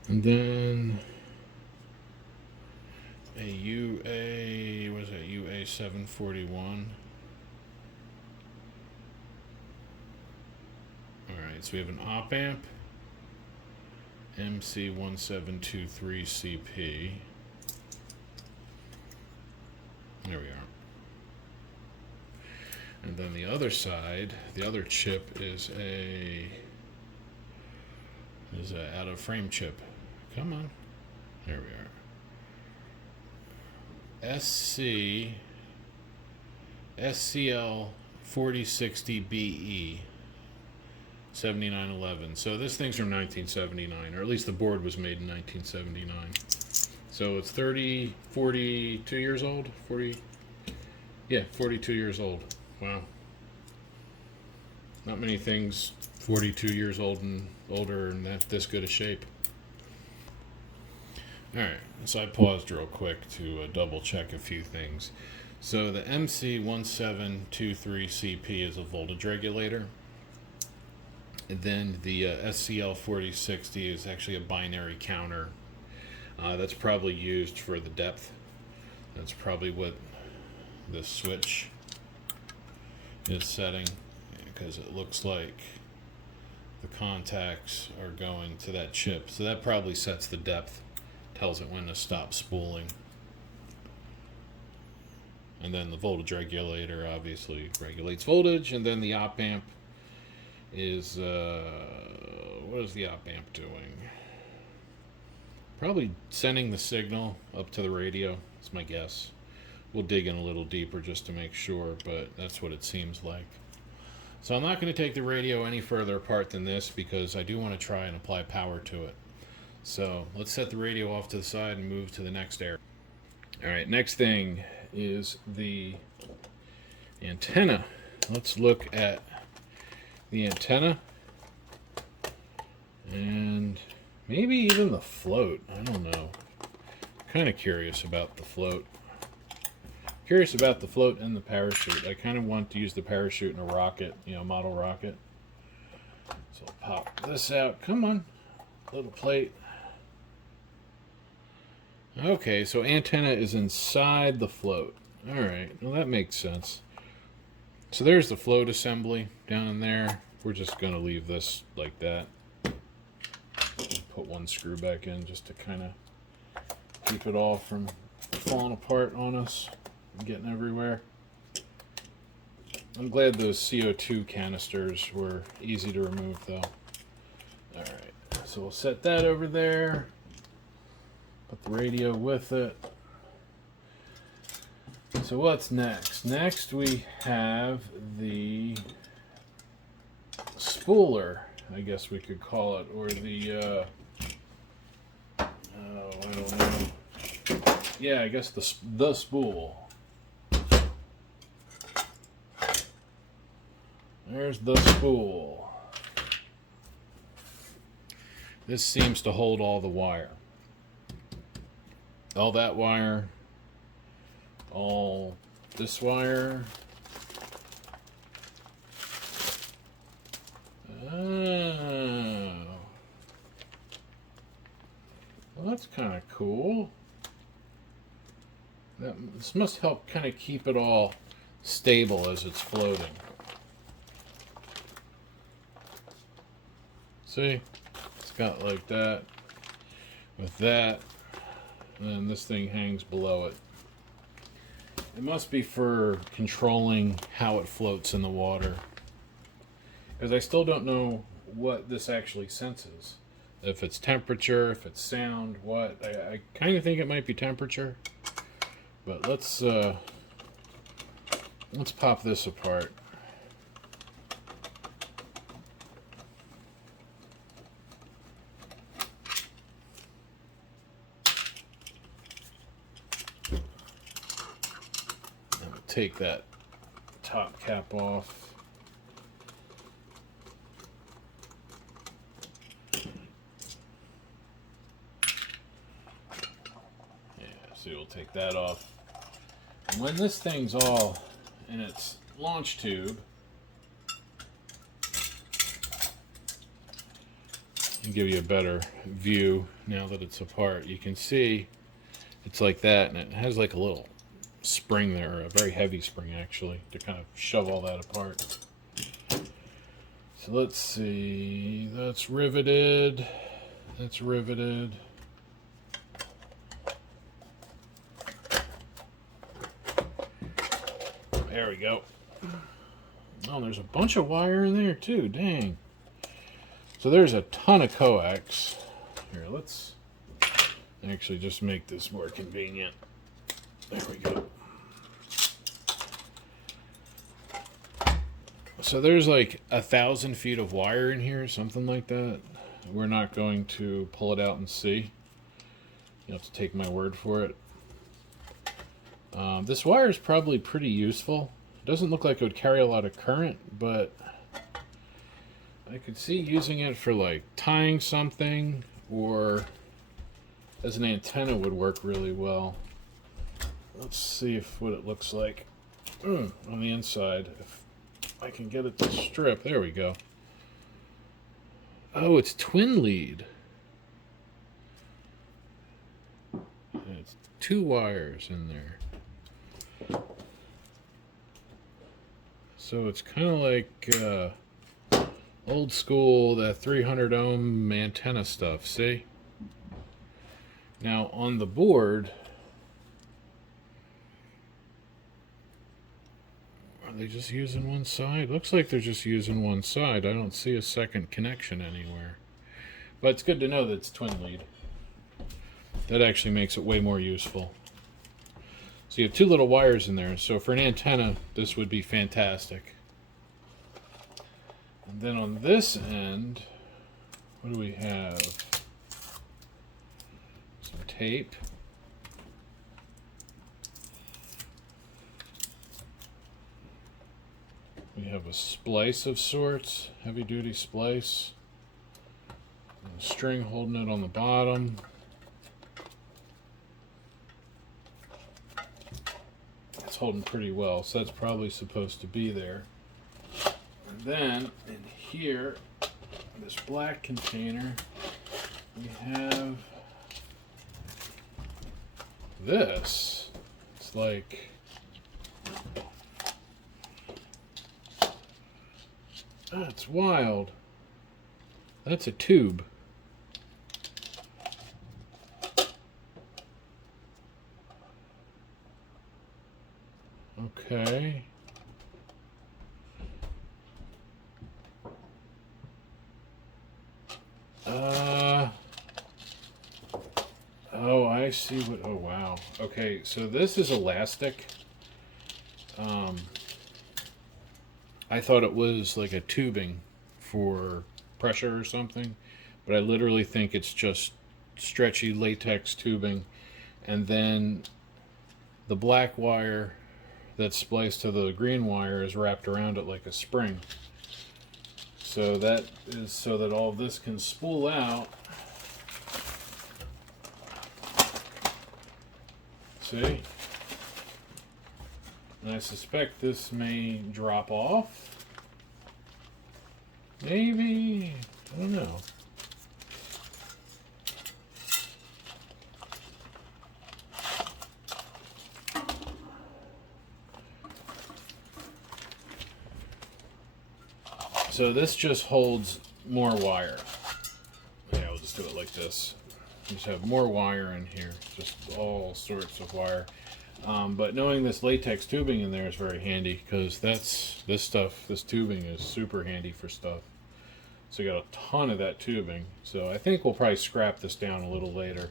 And then a UA, what is it, UA 741. Alright, so we have an op amp, MC 1723CP. There we are. And then the other side, the other chip is a out of frame chip. Come on. There we are. SCL 4060BE 7911. So this thing's from 1979, or at least the board was made in 1979. So it's 42 years old? 42 years old. Wow. Not many things 42 years old and older and this good a shape. Alright, so I paused real quick to double check a few things. So the MC1723CP is a voltage regulator. And then the SCL 4060 is actually a binary counter. That's probably used for the depth. That's probably what this switch is setting, because it looks like the contacts are going to that chip. So that probably sets the depth, tells it when to stop spooling. And then the voltage regulator obviously regulates voltage, and then the op amp is, what is the op amp doing? Probably sending the signal up to the radio, is my guess. We'll dig in a little deeper just to make sure, but that's what it seems like. So I'm not going to take the radio any further apart than this, because I do want to try and apply power to it. So let's set the radio off to the side and move to the next area. Alright, next thing is the antenna. Let's look at the antenna and maybe even the float. I don't know. Kind of curious about the float. Curious about the float and the parachute. I kind of want to use the parachute in a rocket, model rocket. So I'll pop this out. Come on, little plate. Okay, so antenna is inside the float. Alright, well that makes sense. So there's the float assembly down in there. We're just going to leave this like that. Put one screw back in just to kind of keep it all from falling apart on us and getting everywhere. I'm glad those CO2 canisters were easy to remove though. Alright, so we'll set that over there. Put the radio with it. So what's next? Next we have the spooler, I guess we could call it, or the, I don't know. Yeah, I guess the spool. There's the spool. This seems to hold all the wire. All that wire, all this wire. Oh. Well, that's kind of cool. This must help kind of keep it all stable as it's floating. See? It's got like that with that, and then this thing hangs below it. It must be for controlling how it floats in the water. Because I still don't know what this actually senses. If it's temperature, if it's sound, what. I kind of think it might be temperature. But let's pop this apart. I'm gonna take that top cap off. So we'll take that off. And when this thing's all in its launch tube, I'll give you a better view now that it's apart. You can see it's like that, and it has like a little spring there, a very heavy spring actually, to kind of shove all that apart. So let's see, that's riveted, that's riveted. There we go. Oh, there's a bunch of wire in there too, dang. So there's a ton of coax. Here, let's actually just make this more convenient. There we go. So there's like 1,000 feet of wire in here, something like that. We're not going to pull it out and see. You have to take my word for it. This wire is probably pretty useful. It doesn't look like it would carry a lot of current, but I could see using it for like tying something, or as an antenna would work really well. Let's see what it looks like on the inside. If I can get it to strip. There we go. Oh, it's twin lead. It's 2 wires in there. So it's kind of like old school, that 300 ohm antenna stuff, see? Now on the board, are they just using one side? Looks like they're just using one side. I don't see a second connection anywhere. But it's good to know that it's twin lead. That actually makes it way more useful. So you have 2 little wires in there, so for an antenna, this would be fantastic. And then on this end, what do we have? Some tape. We have a splice of sorts, heavy-duty splice. And a string holding it on the bottom. Holding pretty well, so that's probably supposed to be there. And then in here, this black container, we have this. It's like it's wild. That's a tube. Okay. Oh, I see what, oh wow. Okay, so this is elastic. I thought it was like a tubing for pressure or something, but I literally think it's just stretchy latex tubing, and then the black wire that's spliced to the green wire is wrapped around it like a spring. So that is so that all of this can spool out See? And I suspect this may drop off. Maybe. I don't know. So this just holds more wire. Yeah, I'll just do it like this. Just have more wire in here, just all sorts of wire. But knowing this latex tubing in there is very handy, because this tubing is super handy for stuff. So you got a ton of that tubing. So I think we'll probably scrap this down a little later.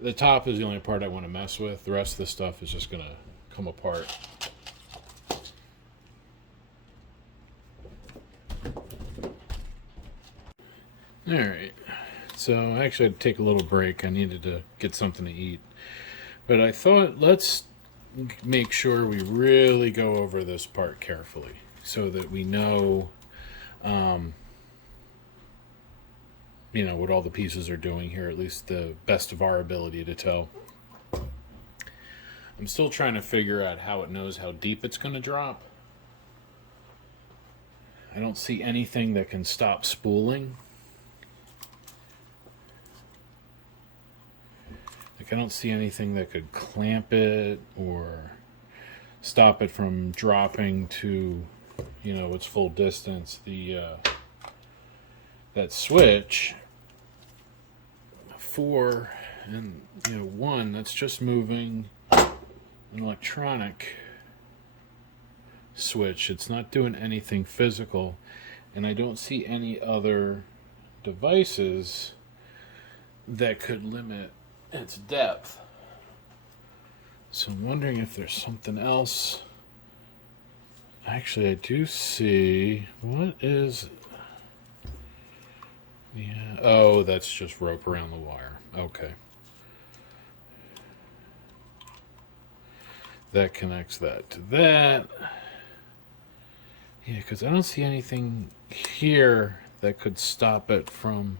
The top is the only part I want to mess with. The rest of the stuff is just going to come apart. Alright, so I actually had to take a little break. I needed to get something to eat. But I thought, let's make sure we really go over this part carefully so that we know, you know, what all the pieces are doing here, at least the best of our ability to tell. I'm still trying to figure out how it knows how deep it's going to drop. I don't see anything that can stop spooling. I don't see anything that could clamp it or stop it from dropping to, you know, its full distance. That switch 4 and 1, that's just moving an electronic switch. It's not doing anything physical, and I don't see any other devices that could limit its depth. So I'm wondering if there's something else. Actually, I do see. What is... Yeah. Oh, that's just rope around the wire. Okay. That connects that to that. Yeah, because I don't see anything here that could stop it from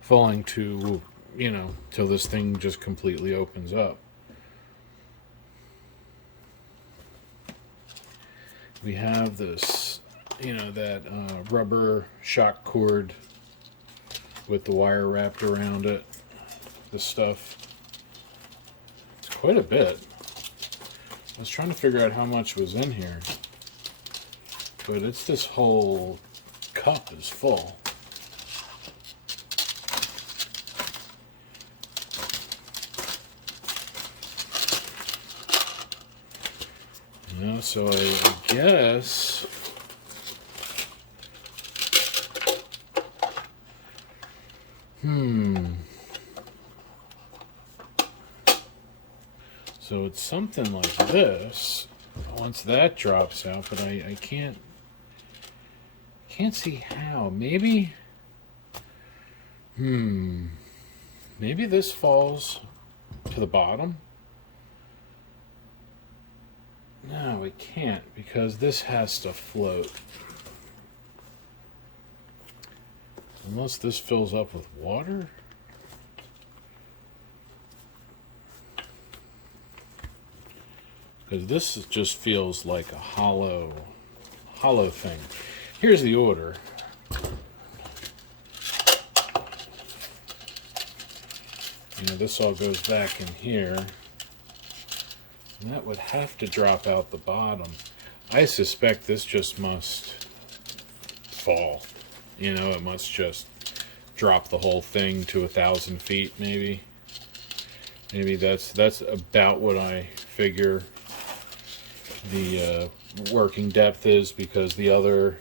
falling to, you know, till this thing just completely opens up. We have this, you know, that rubber shock cord with the wire wrapped around it. This stuff. It's quite a bit. I was trying to figure out how much was in here. But it's this whole cup is full. You know, so I guess so it's something like this once that drops out, but I can't see how. Maybe maybe this falls to the bottom. No, it can't, because this has to float. Unless this fills up with water. Because this just feels like a hollow thing. Here's the order. You know, this all goes back in here. And that would have to drop out the bottom. I suspect this just must fall. You know, it must just drop the whole thing to 1,000 feet, maybe. Maybe that's about what I figure the working depth is, because the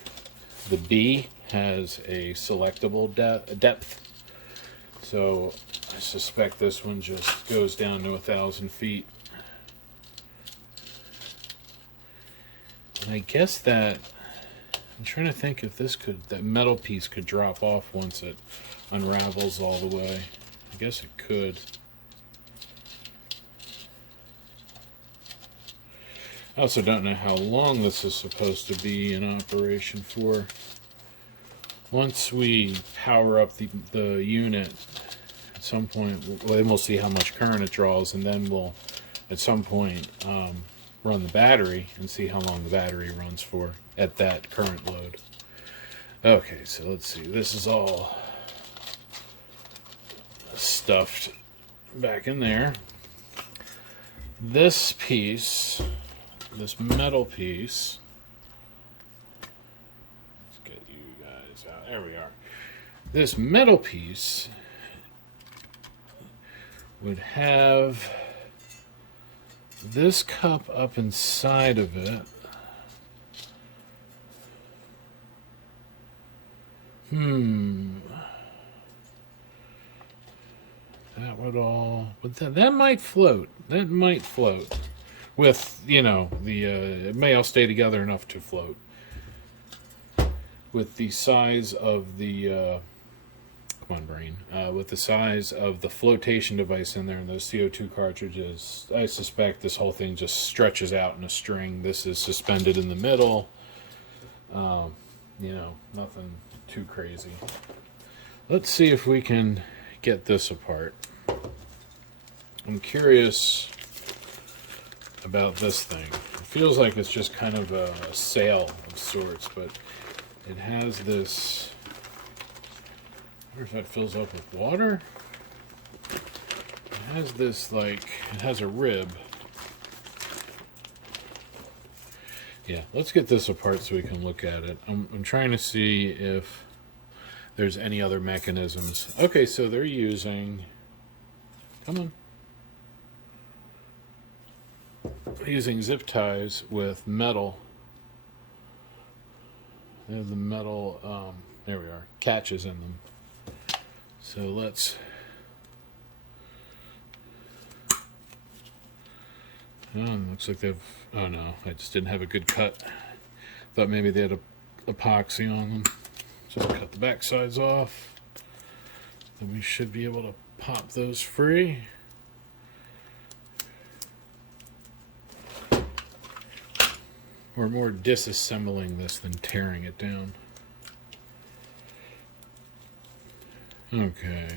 B has a selectable depth. So I suspect this one just goes down to 1,000 feet. And I guess that, I'm trying to think if that metal piece could drop off once it unravels all the way. I guess it could. I also don't know how long this is supposed to be in operation for. Once we power up the unit, at some point, we'll see how much current it draws, and then we'll at some point run the battery and see how long the battery runs for at that current load. Okay, so let's see. This is all stuffed back in there. This piece, this metal piece, let's get you guys out. There we are. This metal piece would have this cup up inside of it. That would all, but that might float. That might float with, you know, the it may all stay together enough to float. With the size of the come on, brain. With the size of the flotation device in there and those CO2 cartridges, I suspect this whole thing just stretches out in a string. This is suspended in the middle. You know, nothing too crazy. Let's see if we can get this apart. I'm curious about this thing. It feels like it's just kind of a sail of sorts, but it has this... I wonder if that fills up with water. It has this, like, it has a rib. Yeah, let's get this apart so we can look at it. I'm trying to see if there's any other mechanisms. Okay, so they're using... Come on. Using zip ties with metal. They have the metal, there we are, catches in them. So let's... looks like they've... Oh no, I just didn't have a good cut. Thought maybe they had a epoxy on them. Just cut the back sides off. Then we should be able to pop those free. We're more disassembling this than tearing it down. Okay.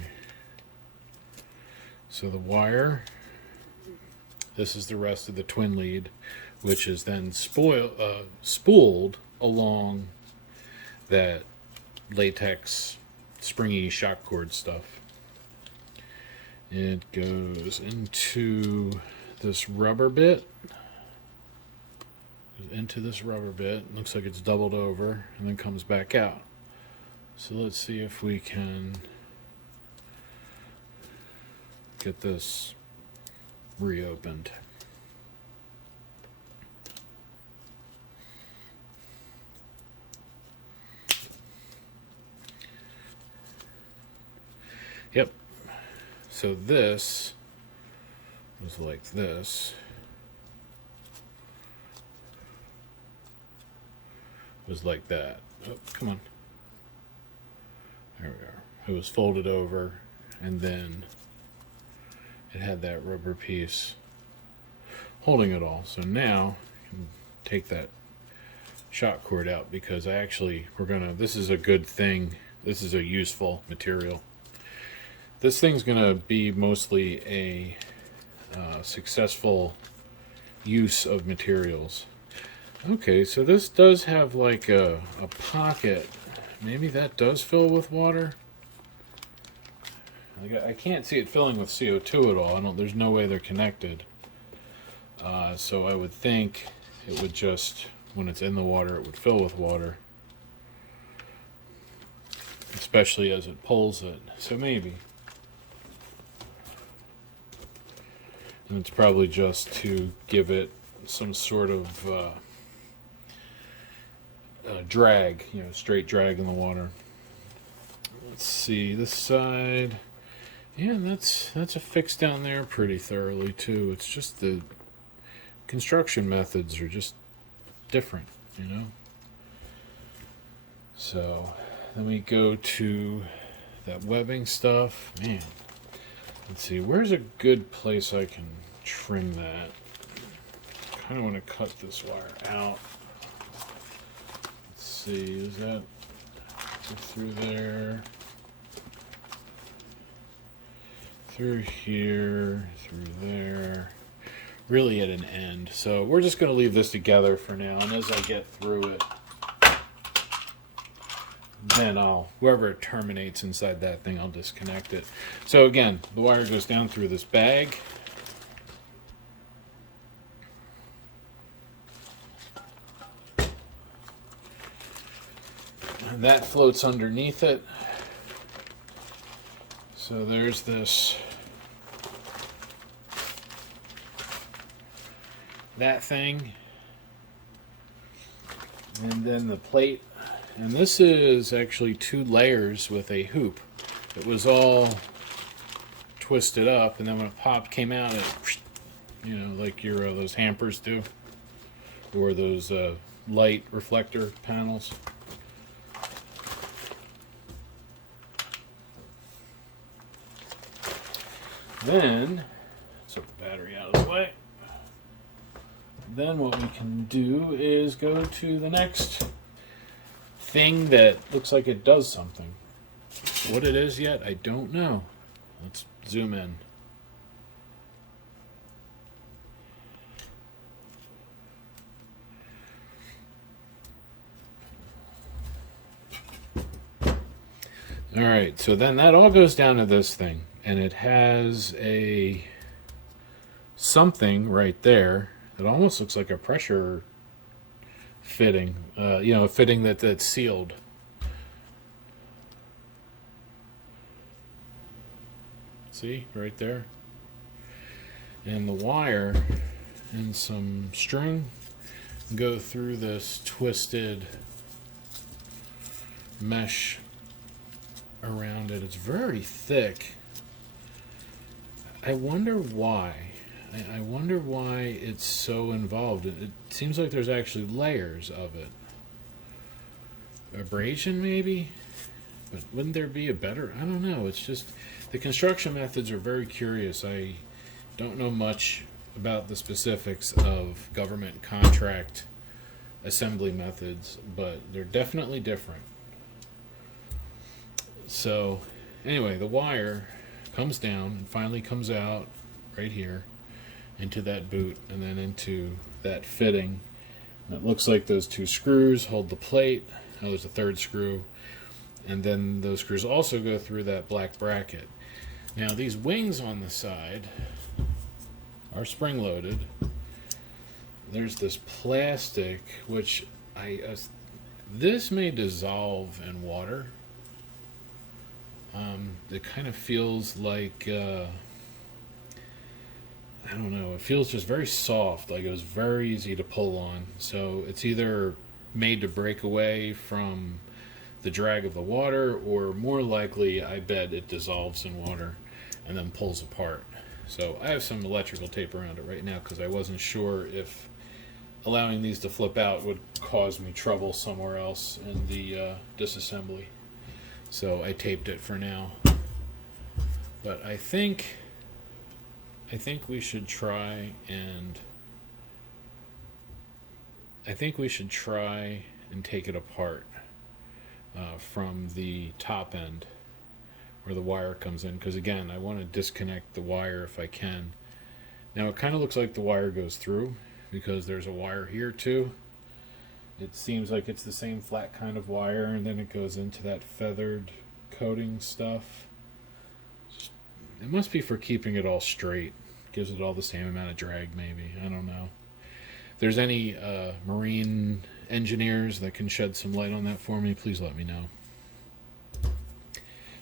So the wire, this is the rest of the twin lead, which is then spooled along that latex springy shock cord stuff. It goes into this rubber bit. Into this rubber bit. Looks like it's doubled over and then comes back out. So let's see if we can get this reopened. Yep. So this was like this. Was like that. Oh, come on. There we are. It was folded over, and then it had that rubber piece holding it all. So now I can take that shock cord out because this is a good thing. This is a useful material. This thing's gonna be mostly a successful use of materials. Okay, so this does have like a pocket. Maybe that does fill with water. I can't see it filling with CO2 at all. There's no way they're connected. So I would think it would just, when it's in the water, it would fill with water. Especially as it pulls it. So maybe. And it's probably just to give it some sort of drag, straight drag in the water. Let's see this side. Yeah, that's affixed down there pretty thoroughly too. It's just the construction methods are just different, So then we go to that webbing stuff. Man, let's see, where's a good place I can trim that? I kind of want to cut this wire out. Let's see, is that through there? Through here, through there. really at an end. So we're just going to leave this together for now, and as I get through it, then wherever it terminates inside that thing, I'll disconnect it. So again, the wire goes down through this bag. And that floats underneath it. So there's that thing, and then the plate. And this is actually 2 layers with a hoop. It was all twisted up, and then when it popped, came out, like your those hampers do, or those light reflector panels. Then, let's put the battery out of the way. Then what we can do is go to the next thing that looks like it does something. What it is yet, I don't know. Let's zoom in. Alright, so then that all goes down to this thing, and it has something right there. It almost looks like a pressure fitting, a fitting that's sealed. See, right there. And the wire and some string go through this twisted mesh around it. It's very thick. I wonder why. I wonder why it's so involved. It seems like there's actually layers of it. Abrasion, maybe? But wouldn't there be a better... I don't know. It's just... The construction methods are very curious. I don't know much about the specifics of government contract assembly methods, but they're definitely different. So, anyway, the wire comes down and finally comes out right here into that boot and then into that fitting. And it looks like those 2 screws hold the plate. Oh, there's a 3rd screw. And then those screws also go through that black bracket. Now these wings on the side are spring-loaded. There's this plastic, which this may dissolve in water. It kind of feels like... I don't know, it feels just very soft, like it was very easy to pull on. So it's either made to break away from the drag of the water, or more likely, I bet it dissolves in water and then pulls apart. So I have some electrical tape around it right now because I wasn't sure if allowing these to flip out would cause me trouble somewhere else in the disassembly. So I taped it for now. But I think we should try and take it apart from the top end where the wire comes in, because again, I want to disconnect the wire if I can. Now it kind of looks like the wire goes through because there's a wire here too. It seems like it's the same flat kind of wire, and then it goes into that feathered coating stuff. It must be for keeping it all straight. Gives it all the same amount of drag, maybe. I don't know. If there's any marine engineers that can shed some light on that for me, please let me know.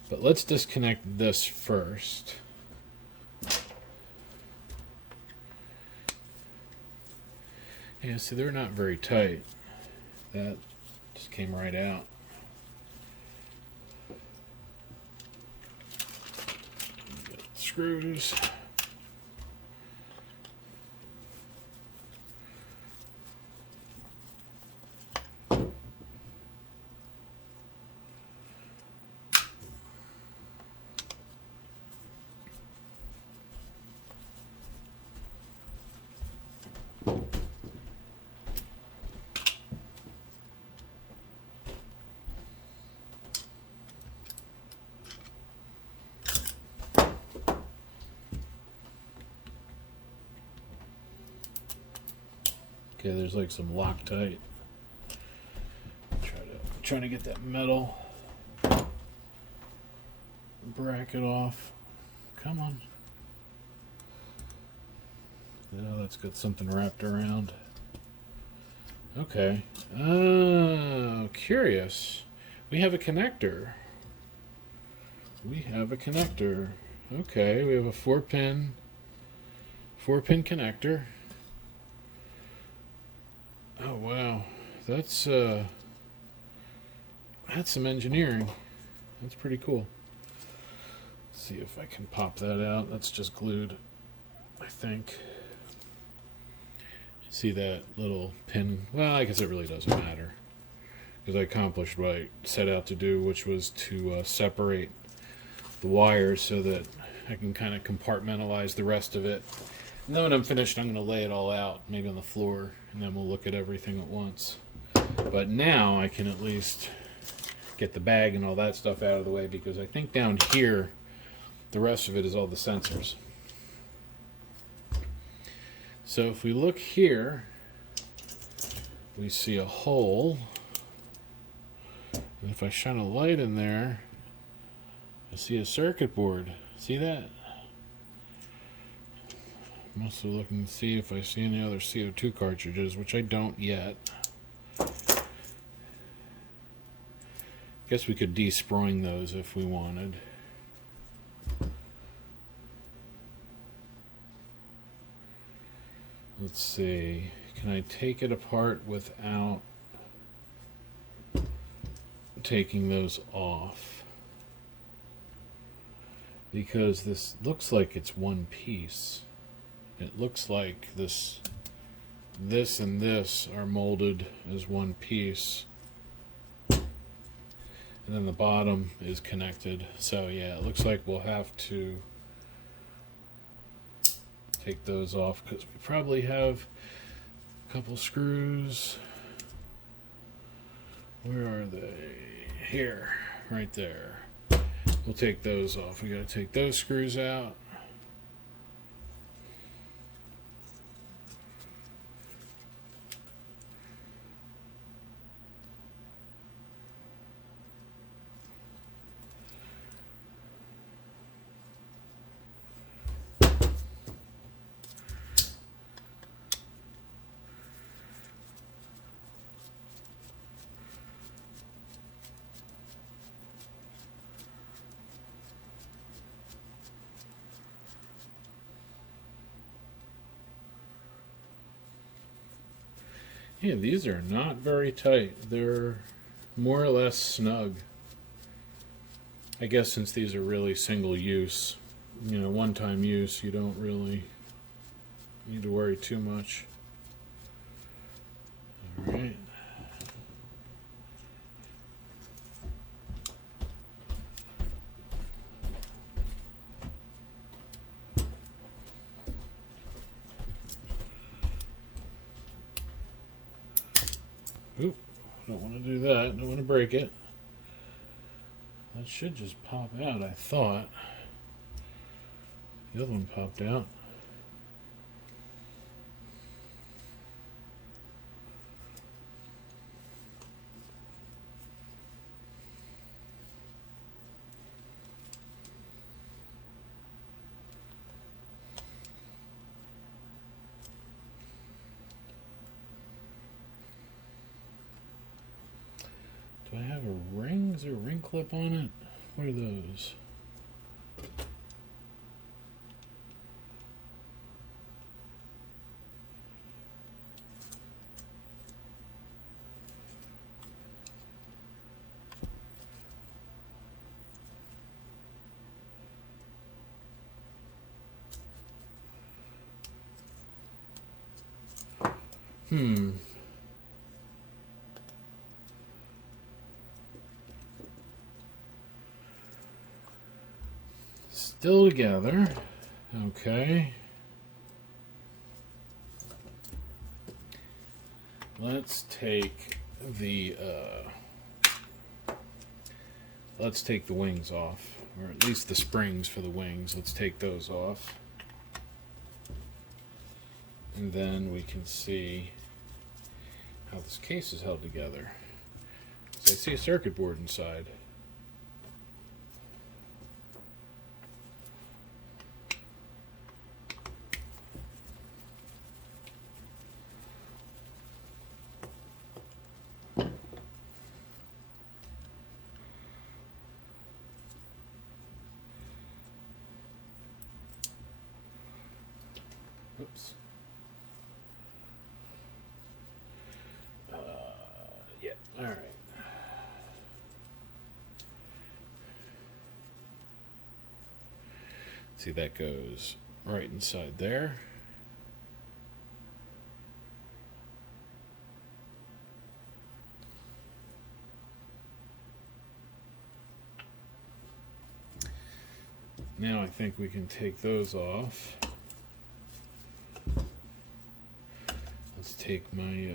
But let's disconnect this first. Yeah, see, they're not very tight. That just came right out. Screws. Okay, there's like some Loctite. Trying to get that metal bracket off. Come on. Yeah, that's got something wrapped around. Okay. Oh, curious. We have a connector. Okay, we have a 4-pin connector. Oh wow, that's some engineering. That's pretty cool. Let's see if I can pop that out. That's just glued, I think. See that little pin? Well, I guess it really doesn't matter because I accomplished what I set out to do, which was to separate the wires so that I can kind of compartmentalize the rest of it. And then when I'm finished, I'm going to lay it all out, maybe on the floor, and then we'll look at everything at once. But now I can at least get the bag and all that stuff out of the way, because I think down here, the rest of it is all the sensors. So if we look here, we see a hole. And if I shine a light in there, I see a circuit board. See that? I'm also looking to see if I see any other CO2 cartridges, which I don't yet. Guess we could de-spring those if we wanted. Let's see. Can I take it apart without taking those off? Because this looks like it's one piece. It looks like this and this are molded as one piece. And then the bottom is connected. So yeah, it looks like we'll have to take those off because we probably have a couple screws. Where are they? Here, right there. We'll take those off. We got to take those screws out. Yeah, these are not very tight. They're more or less snug. I guess since these are really single use, you know, one-time use, you don't really need to worry too much. All right. Oop, don't want to do that. Don't want to break it. That should just pop out, I thought. The other one popped out. Do I have a ring? Is there a ring clip on it? What are those? Still together. Okay. Let's take the wings off, or at least the springs for the wings. Let's take those off. And then we can see how this case is held together. So I see a circuit board inside. Oops. Yeah, all right. See, that goes right inside there. Now I think we can take those off. Let's take my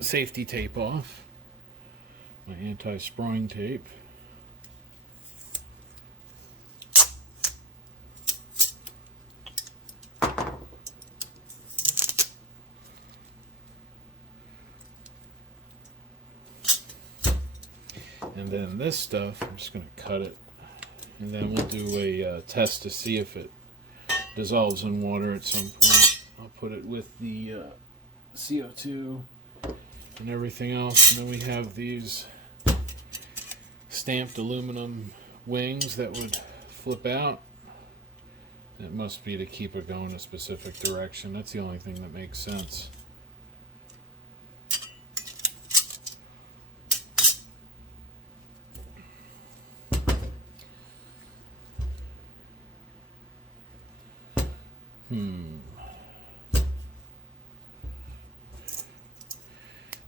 safety tape off, my anti-spring tape. And then this stuff, I'm just going to cut it, and then we'll do a test to see if it dissolves in water at some point. I'll put it with the CO2 and everything else, and then we have these stamped aluminum wings that would flip out. It must be to keep it going a specific direction. That's the only thing that makes sense.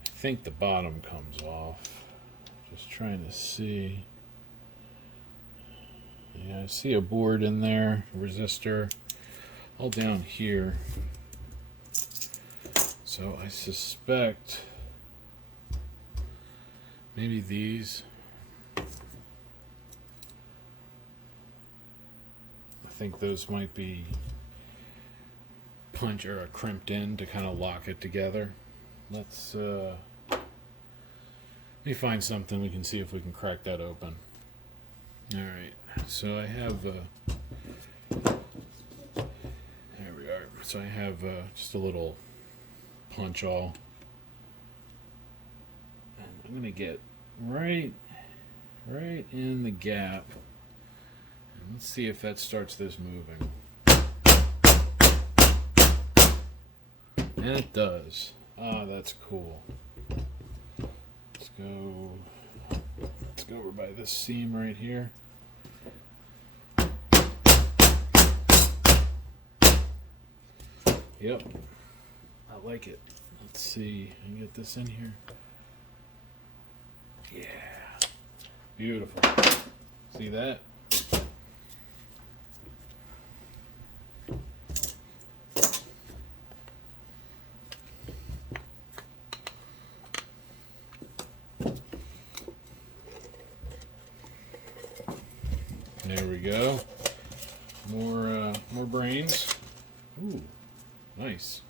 I think the bottom comes off. Just trying to see. Yeah, I see a board in there, resistor, all down here. So I suspect maybe these. I think those might be punch or crimped in to kind of lock it together. Let's let me find something we can see if we can crack that open. All right, so I have there we are. So I have just a little punch awl, and I'm gonna get right in the gap, and let's see if that starts this moving. And it does. Ah, that's cool. Let's go over by this seam right here. Yep, I like it. Let's see, I can get this in here. Yeah, beautiful. See that? There we go. More brains. Ooh, nice.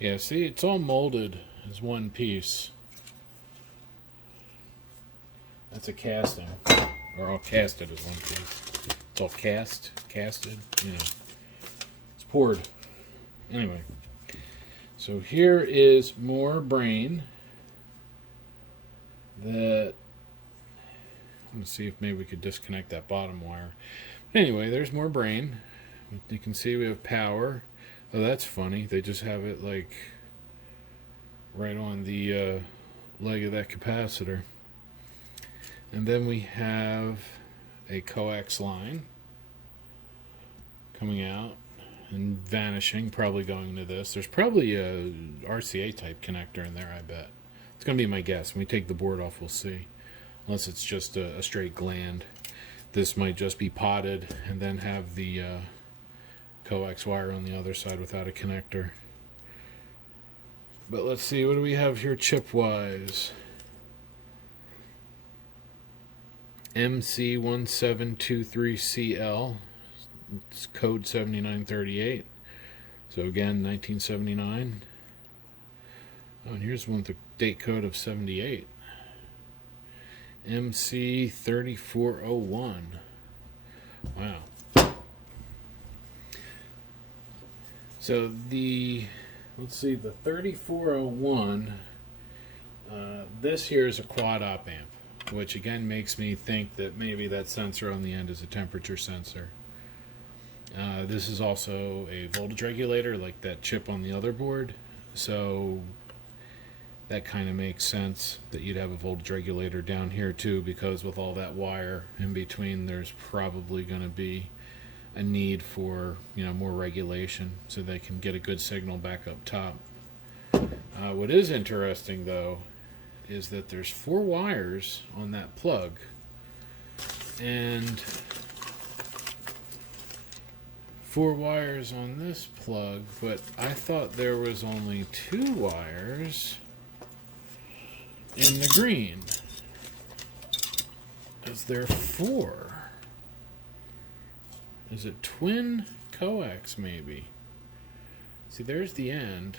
Yeah, see, it's all molded as one piece. That's a casting, or all casted as one piece. It's all casted. You know, it's poured. Anyway, so here is more brain that. Let's see if maybe we could disconnect that bottom wire. Anyway, there's more brain. You can see we have power. Oh, that's funny. They just have it like right on the leg of that capacitor. And then we have a coax line coming out and vanishing, probably going to this. There's probably a RCA type connector in there, I bet. It's going to be my guess. When we take the board off, we'll see. Unless it's just a straight gland. This might just be potted and then have the coax wire on the other side without a connector. But let's see, what do we have here chip-wise? MC1723CL. It's code 7938. So again, 1979. Oh, and here's one with the date code of 78. MC3401. Wow. So let's see, the 3401, this here is a quad op amp, which again makes me think that maybe that sensor on the end is a temperature sensor. This is also a voltage regulator, like that chip on the other board, so that kind of makes sense that you'd have a voltage regulator down here too, because with all that wire in between, there's probably going to be a need for, more regulation so they can get a good signal back up top. What is interesting though is that there's 4 wires on that plug, and 4 wires on this plug, but I thought there was only 2 wires in the green. Is there 4? Is it twin coax maybe? See, there's the end.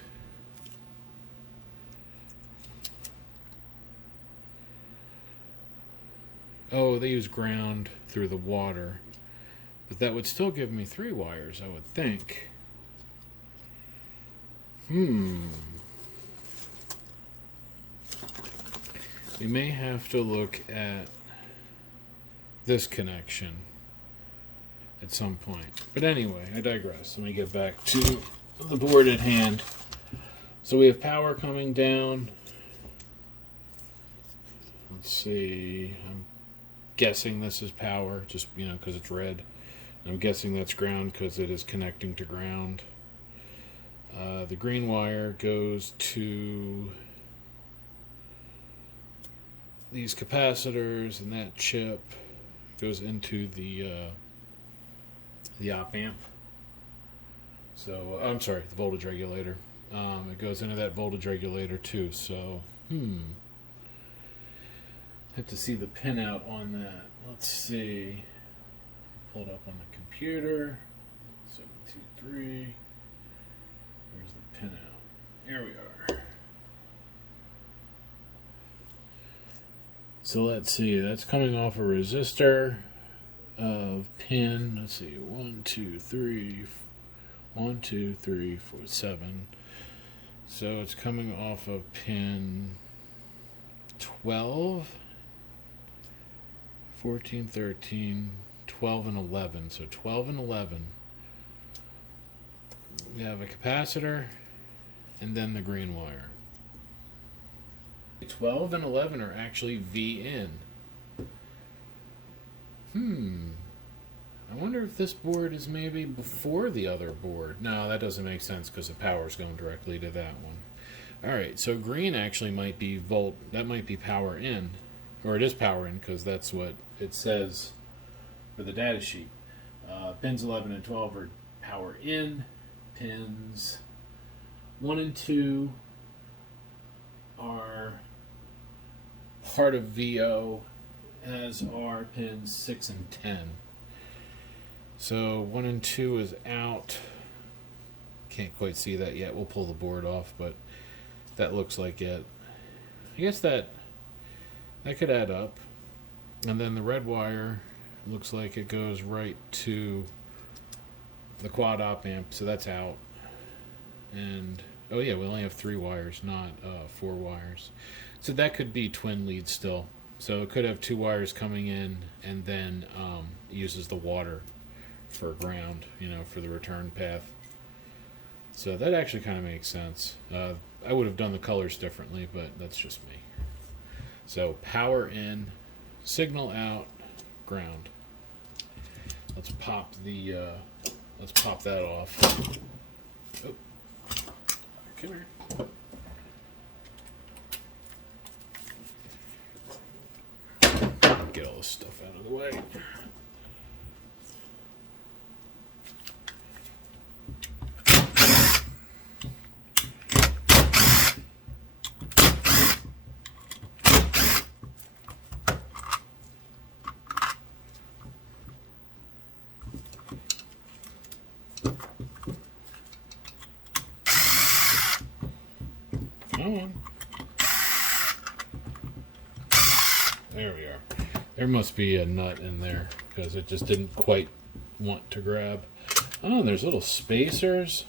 Oh, they use ground through the water. But that would still give me 3 wires, I would think. We may have to look at this connection at some point. But anyway, I digress. Let me get back to the board at hand. So we have power coming down. Let's see. I'm guessing this is power, just, because it's red. I'm guessing that's ground because it is connecting to ground. The green wire goes to these capacitors, and that chip goes into the op amp. So I'm sorry, the voltage regulator. It goes into that voltage regulator too. So have to see the pinout on that. Let's see. Pull it up on the computer. 723. Where's the pinout? Here we are. So let's see, that's coming off a resistor of pin, let's see, 1, 2, 3, 1, 2, 3, 4, 7. So it's coming off of pin 12, 14, 13, 12, and 11. So 12 and 11. We have a capacitor and then the green wire. 12 and 11 are actually V in. I wonder if this board is maybe before the other board. No, that doesn't make sense because the power's going directly to that one. Alright, so green actually might be that might be power in. Or it is power in because that's what it says for the data sheet. Pins 11 and 12 are power in. Pins 1 and 2 are part of VO, as are pins 6 and 10. So 1 and 2 is out. Can't quite see that yet. We'll pull the board off, but that looks like it. I guess that could add up. And then the red wire looks like it goes right to the quad op amp, so that's out. And oh yeah, we only have 3 wires, not 4 wires. So that could be twin leads still. So it could have 2 wires coming in, and then uses the water for ground, for the return path. So that actually kind of makes sense. I would have done the colors differently, but that's just me. So power in, signal out, ground. Let's pop that off. Oh. Come here. Get all this stuff out of the way. Come on. There we are. There must be a nut in there because it just didn't quite want to grab. Oh, and there's little spacers.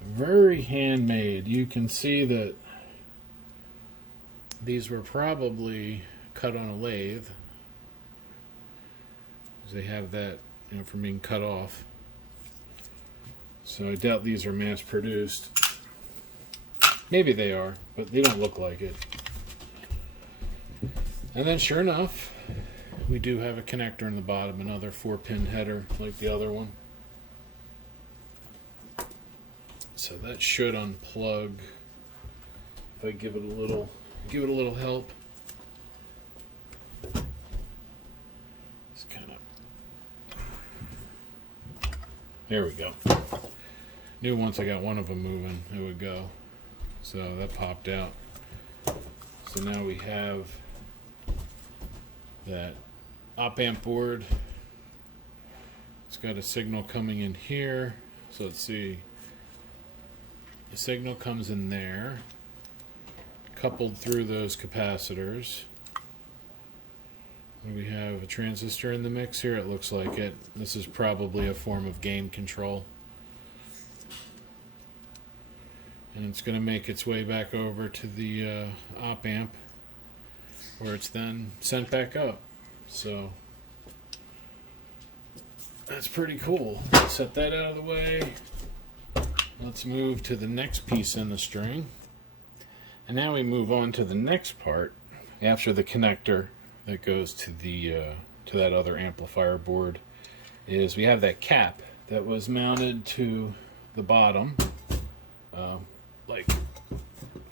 Very handmade. You can see that these were probably cut on a lathe. They have that, you know, from being cut off. So I doubt these are mass produced. Maybe they are, but they don't look like it. And then sure enough, we do have a connector in the bottom, another 4-pin header like the other one. So that should unplug if I give it a little help. It's kind of, there we go. Knew once I got one of them moving, it would go. So that popped out. So now we have that op-amp board. It's got a signal coming in here. So let's see. The signal comes in there, coupled through those capacitors. We have a transistor in the mix here, it looks like it. This is probably a form of gain control. And it's going to make its way back over to the op-amp, where it's then sent back up. So that's pretty cool. Set that out of the way. Let's move to the next piece in the string. And now we move on to the next part after the connector that goes to the to that other amplifier board. Is we have that cap that was mounted to the bottom, like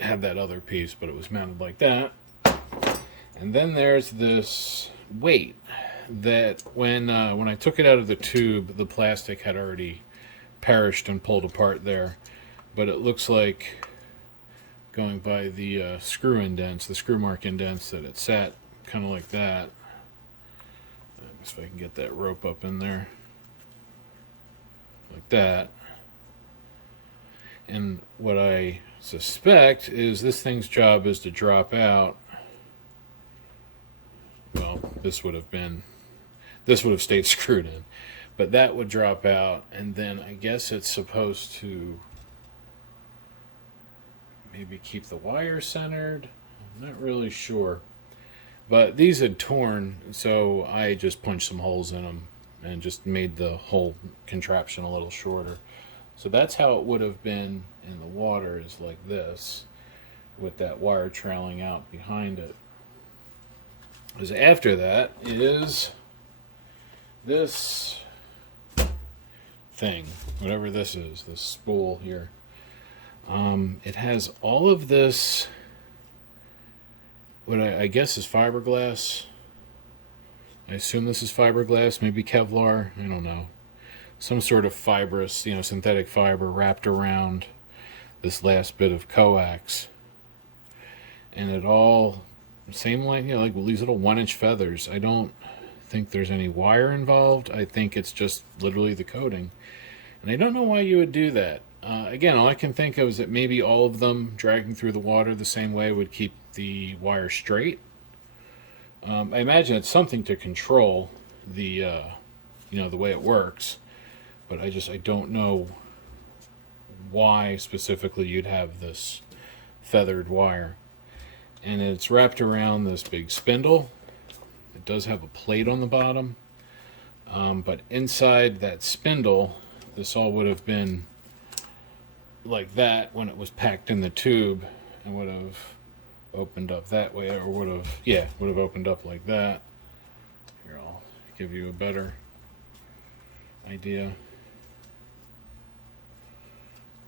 had that other piece, but it was mounted like that. And then there's this weight that when I took it out of the tube, the plastic had already perished and pulled apart there, but it looks like, going by the screw indents, the screw mark indents, that it sat kind of like that. If I can get that rope up in there like that. And what I suspect is this thing's job is to drop out. Well, this would have stayed screwed in, but that would drop out, and then I guess it's supposed to maybe keep the wire centered. I'm not really sure, but these had torn, so I just punched some holes in them and just made the whole contraption a little shorter. So that's how it would have been in the water, is like this, with that wire trailing out behind it. Because after that is this thing, whatever this is, this spool here. It has all of this, what I guess is fiberglass. I assume this is fiberglass, maybe Kevlar, I don't know. Some sort of fibrous, synthetic fiber wrapped around this last bit of coax. And it all, same like, like these little 1-inch feathers. I don't think there's any wire involved. I think it's just literally the coating. And I don't know why you would do that. Again, all I can think of is that maybe all of them dragging through the water the same way would keep the wire straight. I imagine it's something to control the, the way it works. But I don't know why specifically you'd have this feathered wire. And it's wrapped around this big spindle. It does have a plate on the bottom. But inside that spindle, this all would have been like that when it was packed in the tube, and would have opened up that way, or would have opened up like that. Here, I'll give you a better idea.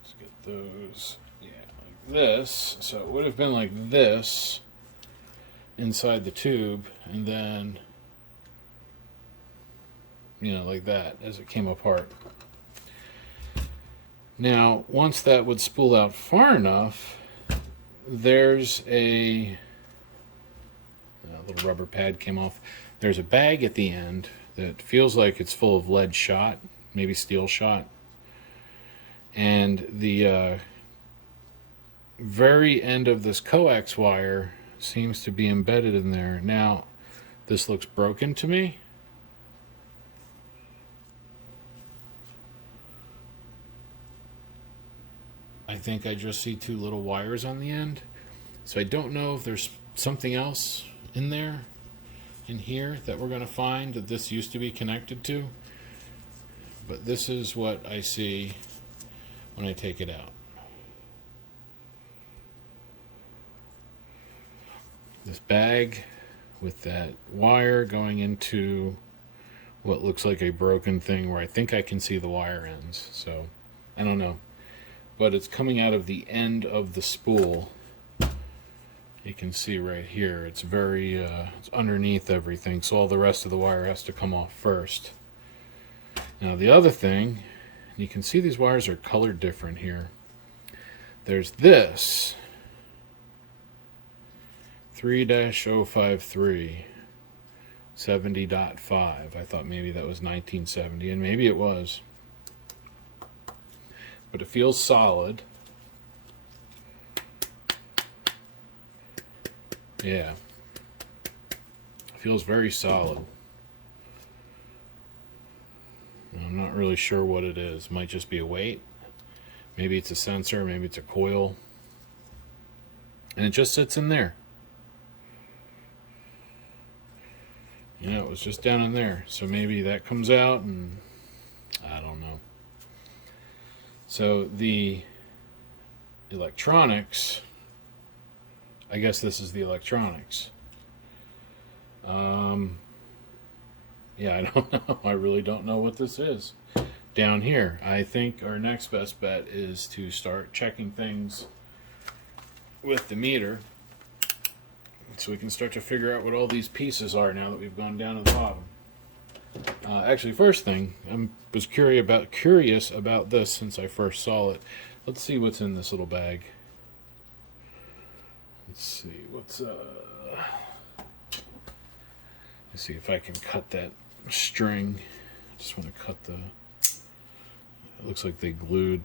Let's get those, like this. So it would have been like this inside the tube, and then, like that as it came apart. Now, once that would spool out far enough, there's a little rubber pad came off. There's a bag at the end that feels like it's full of lead shot, maybe steel shot. And the very end of this coax wire seems to be embedded in there. Now, this looks broken to me. I think I just see two little wires on the end. So I don't know if there's something else in there, in here, that we're going to find that this used to be connected to. But this is what I see when I take it out. This bag with that wire going into what looks like a broken thing where I think I can see the wire ends. So I don't know. But it's coming out of the end of the spool. You can see right here, it's very, it's underneath everything, so all the rest of the wire has to come off first. Now the other thing, you can see these wires are colored different here. There's this 3-053 70.5. I thought maybe that was 1970, and maybe it was. But it feels solid. Yeah. It feels very solid. I'm not really sure what it is. Might just be a weight. Maybe it's a sensor, maybe it's a coil. And it just sits in there. You know, it was just down in there. So maybe that comes out and I don't know. So the electronics, I guess this is the electronics. Yeah, I don't know. I really don't know what this is. Down here, I think our next best bet is to start checking things with the meter so we can start to figure out what all these pieces are now that we've gone down to the bottom. Actually, first thing, I was curious about this since I first saw it. Let's see what's in this little bag. Let's see what's let's see if I can cut that string. I just want to cut the, it looks like they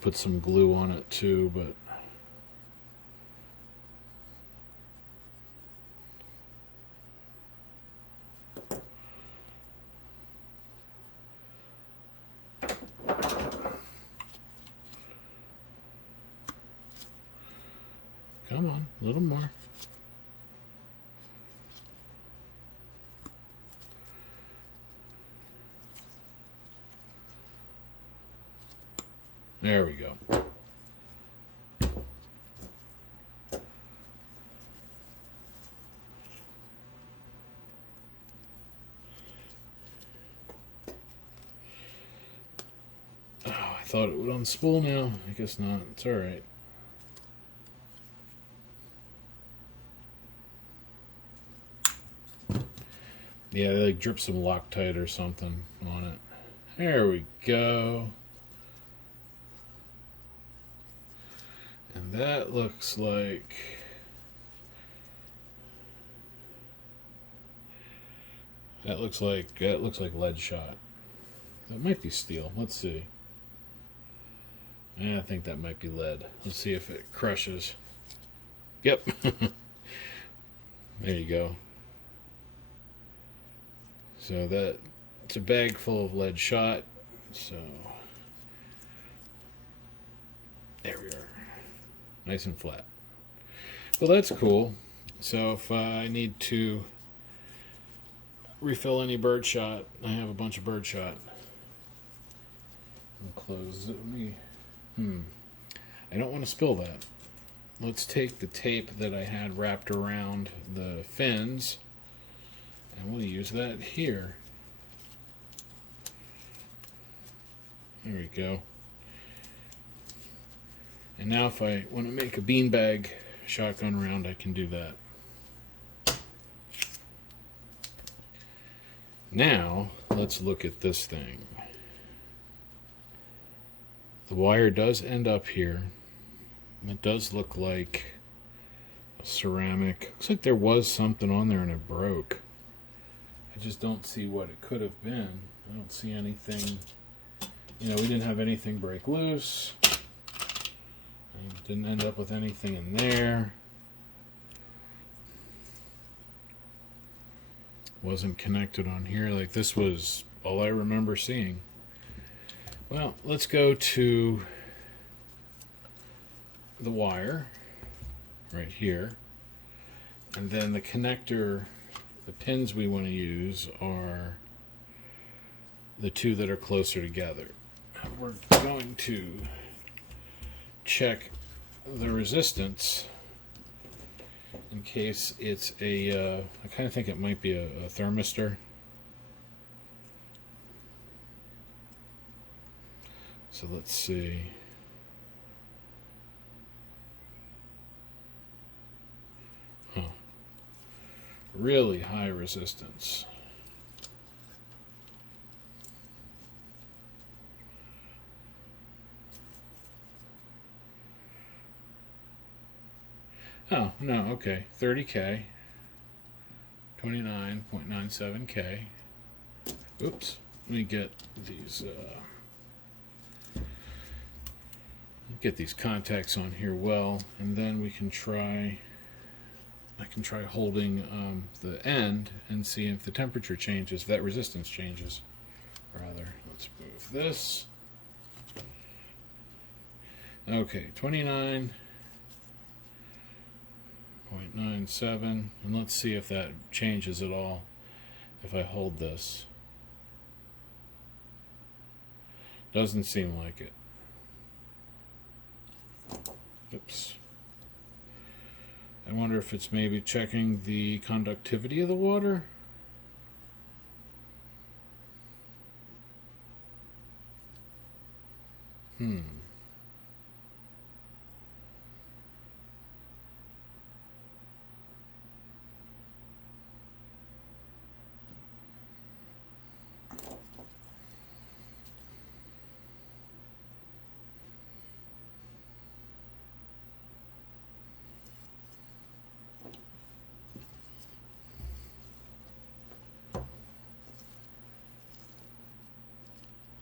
put some glue on it too, but come on, a little more. There we go. Oh, I thought it would unspool now. I guess not. It's all right. Yeah, they like drip some Loctite or something on it. There we go. And that looks like lead shot. That might be steel. Let's see. I think that might be lead. Let's see if it crushes. Yep. There you go. So it's a bag full of lead shot. So there we are. Nice and flat. Well, that's cool. So if I need to refill any birdshot, I have a bunch of birdshot. I'll close it. I don't want to spill that. Let's take the tape that I had wrapped around the fins, and we'll use that here. There we go. And now if I want to make a beanbag shotgun round, I can do that. Now, let's look at this thing. The wire does end up here. It does look like a ceramic. Looks like there was something on there and it broke. I just don't see what it could have been. I don't see anything. You know, we didn't have anything break loose. Didn't end up with anything in there. Wasn't connected on here. Like, this was all I remember seeing. Well, let's go to the wire right here. And then the connector, the pins we want to use are the two that are closer together. We're going to check the resistance in case it's a, I kind of think it might be a thermistor. So let's see. Huh. Really high resistance. Oh, no, okay. 30K. 29.97K. Oops. Let me get these contacts on here well, and then we can try, I can try holding the end and see if the temperature changes, if that resistance changes. Rather, let's move this. Okay, 29.97, and let's see if that changes at all if I hold this. Doesn't seem like it. Oops. I wonder if it's maybe checking the conductivity of the water.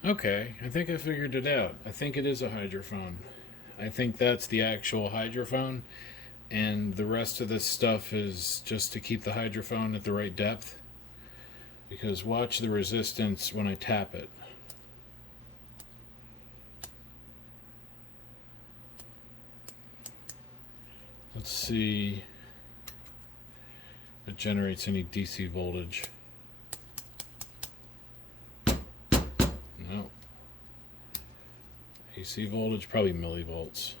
Okay, I think I figured it out. I think it is a hydrophone. I think that's the actual hydrophone, and the rest of this stuff is just to keep the hydrophone at the right depth. Because watch the resistance when I tap it. Let's see if it generates any DC voltage. No. AC voltage, probably millivolts.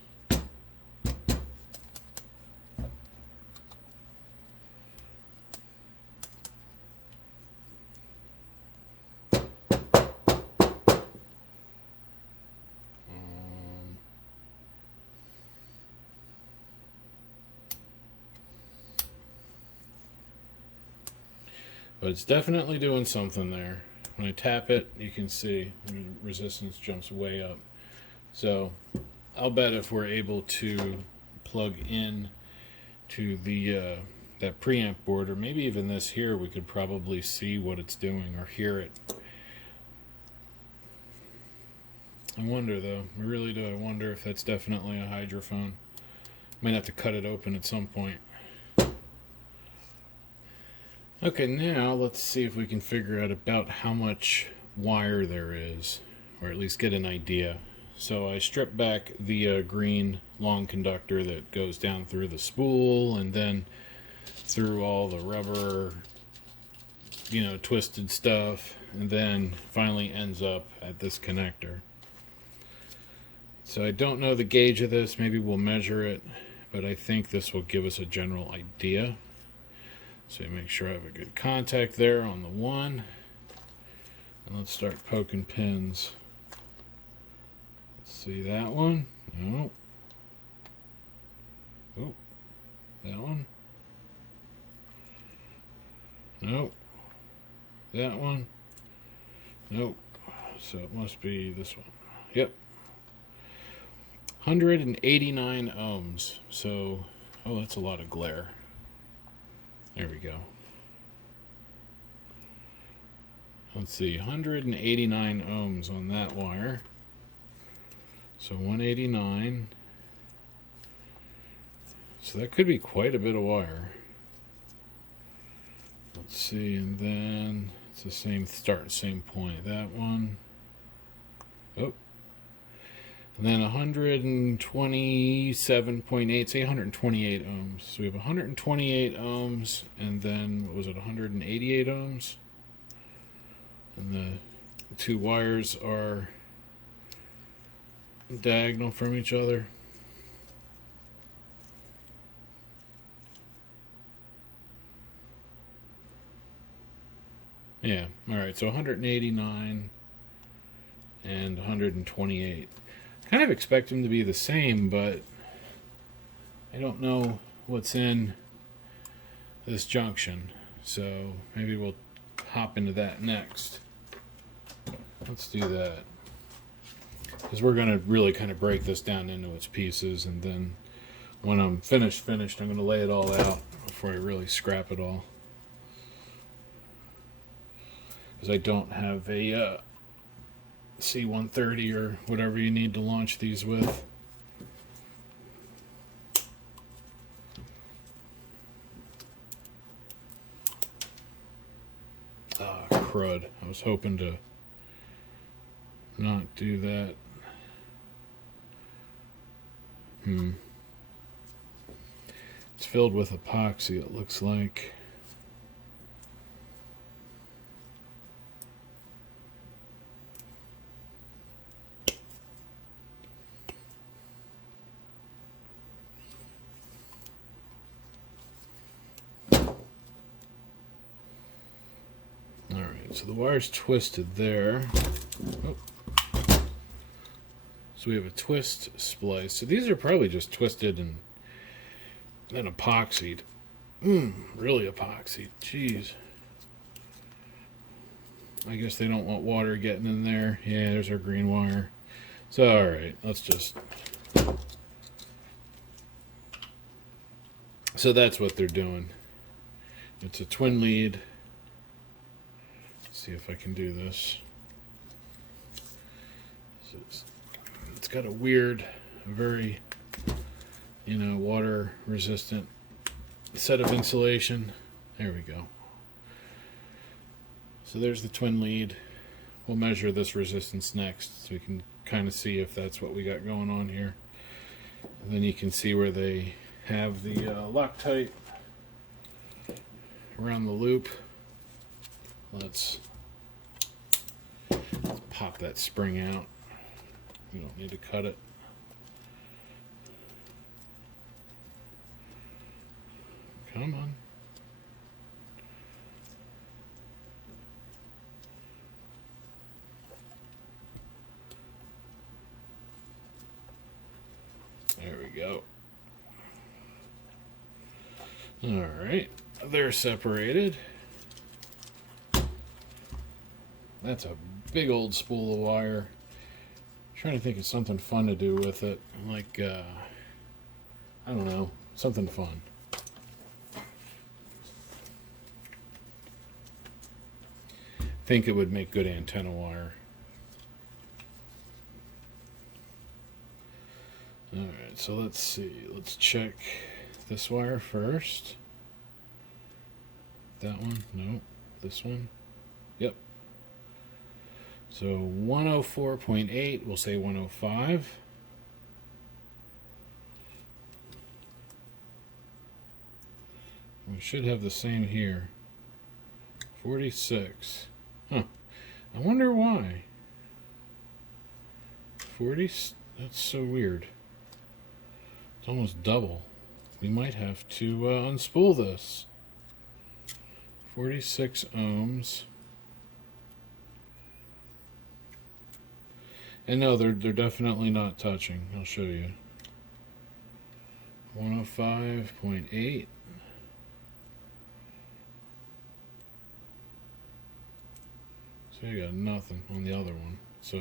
But it's definitely doing something there. When I tap it, you can see the resistance jumps way up. So I'll bet if we're able to plug in to the that preamp board, or maybe even this here, we could probably see what it's doing or hear it. I wonder though, I really do. I wonder if that's definitely a hydrophone. Might have to cut it open at some point. Okay, now let's see if we can figure out about how much wire there is, or at least get an idea. So I stripped back the green long conductor that goes down through the spool and then through all the rubber, you know, twisted stuff, and then finally ends up at this connector. So I don't know the gauge of this, maybe we'll measure it, but I think this will give us a general idea. So make sure I have a good contact there on the one. And let's start poking pins. Let's see that one. No. Oh, that one. Nope. That one. Nope. So it must be this one. Yep. 189 ohms. So, oh, that's a lot of glare. There we go. Let's see, 189 ohms on that wire. So 189 So that could be quite a bit of wire. Let's see, and then it's the same start, same point. That one. Oh. And then 127.8, say 128 ohms. So we have 128 ohms, and then, what was it, 188 ohms? And the two wires are diagonal from each other. Yeah, alright, so 189 and 128. Kind of expect them to be the same, but I don't know what's in this junction, so maybe we'll hop into that next. Let's do that, because we're going to really kind of break this down into its pieces, and then when I'm finished, I'm going to lay it all out before I really scrap it all. Because I don't have a C-130 or whatever you need to launch these with. Ah, crud. I was hoping to not do that. It's filled with epoxy, it looks like. So the wire's twisted there. Oh. So we have a twist splice. So these are probably just twisted and then epoxied. Really epoxied. Jeez. I guess they don't want water getting in there. Yeah, there's our green wire. So alright, let's just... So that's what they're doing. It's a twin lead. See if I can do this. It's got a weird, very, water resistant set of insulation. There we go. So there's the twin lead. We'll measure this resistance next so we can kind of see if that's what we got going on here. And then you can see where they have the Loctite around the loop. Let's pop that spring out. You don't need to cut it. Come on. There we go. All right, they're separated. That's a big old spool of wire. I'm trying to think of something fun to do with it. Like, I don't know, something fun. I think it would make good antenna wire. Alright, so let's see. Let's check this wire first. That one? No. This one? Yep. So 104.8, we'll say 105. We should have the same here. 46. Huh. I wonder why. 40, that's so weird. It's almost double. We might have to unspool this. 46 ohms. And no, they're definitely not touching. I'll show you. 105.8. So you got nothing on the other one. So,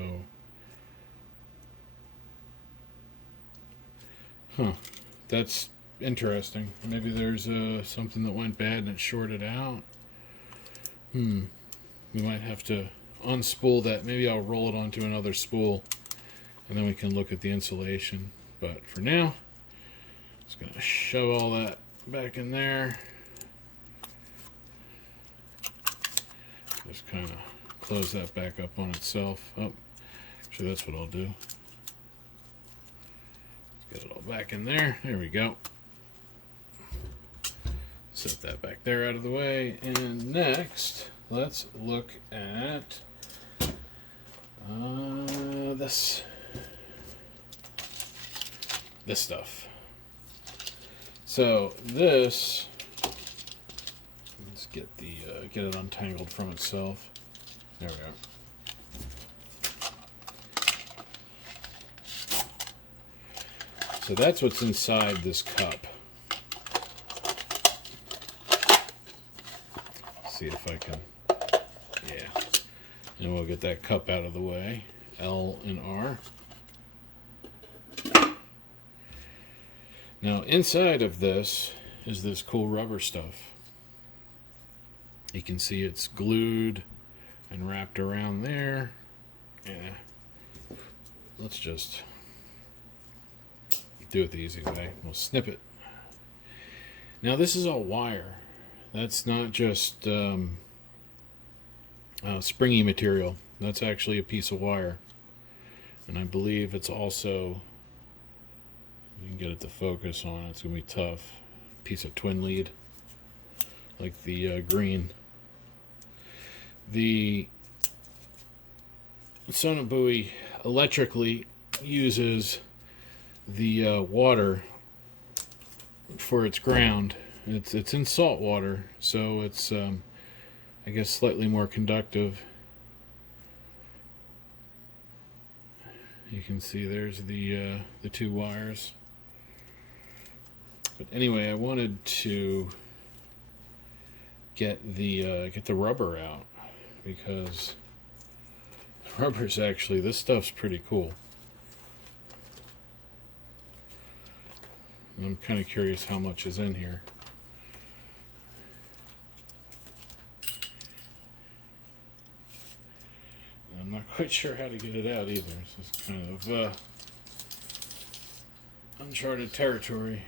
that's interesting. Maybe there's something that went bad and it shorted out. We might have to unspool that. Maybe I'll roll it onto another spool and then we can look at the insulation. But for now, Just going to shove all that back in there. Just kind of close that back up on itself. Oh, actually that's what I'll do. Get it all back in there. There we go. Set that back there out of the way. And next, let's look at this stuff. So this, let's get it untangled from itself. There we go. So that's what's inside this cup. See if I can, yeah. And we'll get that cup out of the way. L and R. Now inside of this is this cool rubber stuff. You can see it's glued and wrapped around there. Yeah. Let's just do it the easy way. We'll snip it. Now this is all wire. That's not just springy material. That's actually a piece of wire. And I believe it's also, you can get it to focus on it, it's going to be tough. Piece of twin lead, like the green. The Sonobuoy electrically uses the water for its ground. It's in salt water, so it's I guess slightly more conductive. You can see there's the two wires. But anyway, I wanted to get the rubber out, because the rubber's actually, this stuff's pretty cool. I'm kind of curious how much is in here. I'm not quite sure how to get it out either. This is kind of uncharted territory.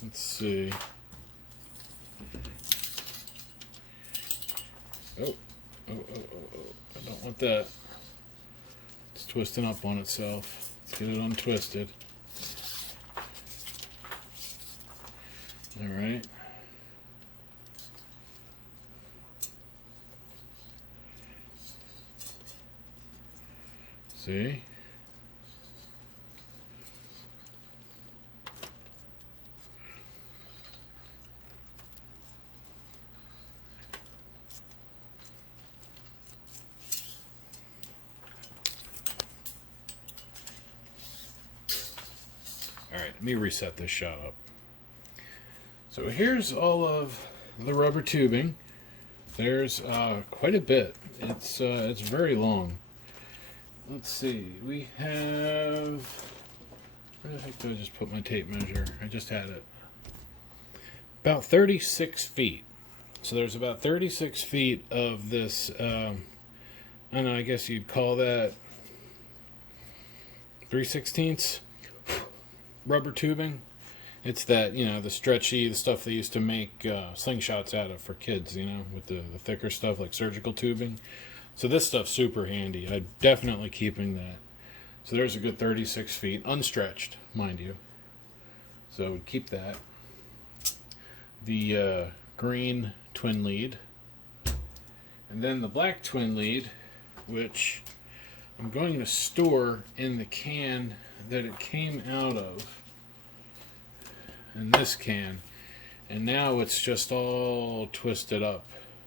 Let's see. Oh. I don't want that. It's twisting up on itself. Let's get it untwisted. Alright. See? Alright, let me reset this shot up. So here's all of the rubber tubing. There's quite a bit. It's very long. Let's see, we have, where the heck did I just put my tape measure? I just had it. About 36 feet. So there's about 36 feet of this, I don't know, I guess you'd call that 3/16 rubber tubing. It's that, you know, the stretchy, the stuff they used to make slingshots out of for kids, you know, with the thicker stuff like surgical tubing. So this stuff's super handy. I'm definitely keeping that. So there's a good 36 feet, unstretched, mind you. So keep that. The green twin lead. And then the black twin lead, which I'm going to store in the can that it came out of. In this can. And now it's just all twisted up,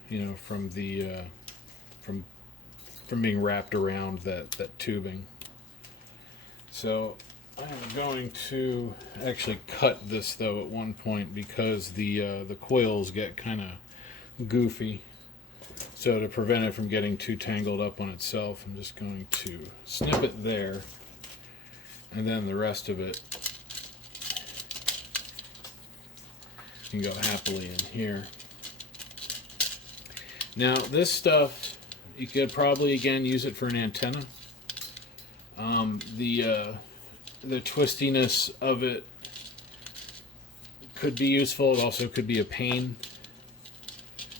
you know, from the from being wrapped around that tubing. So I'm going to actually cut this though at one point, because the coils get kind of goofy. So to prevent it from getting too tangled up on itself, I'm just going to snip it there, and then the rest of it can go happily in here. Now this stuff, you could probably again use it for an antenna. The twistiness of it could be useful. It also could be a pain.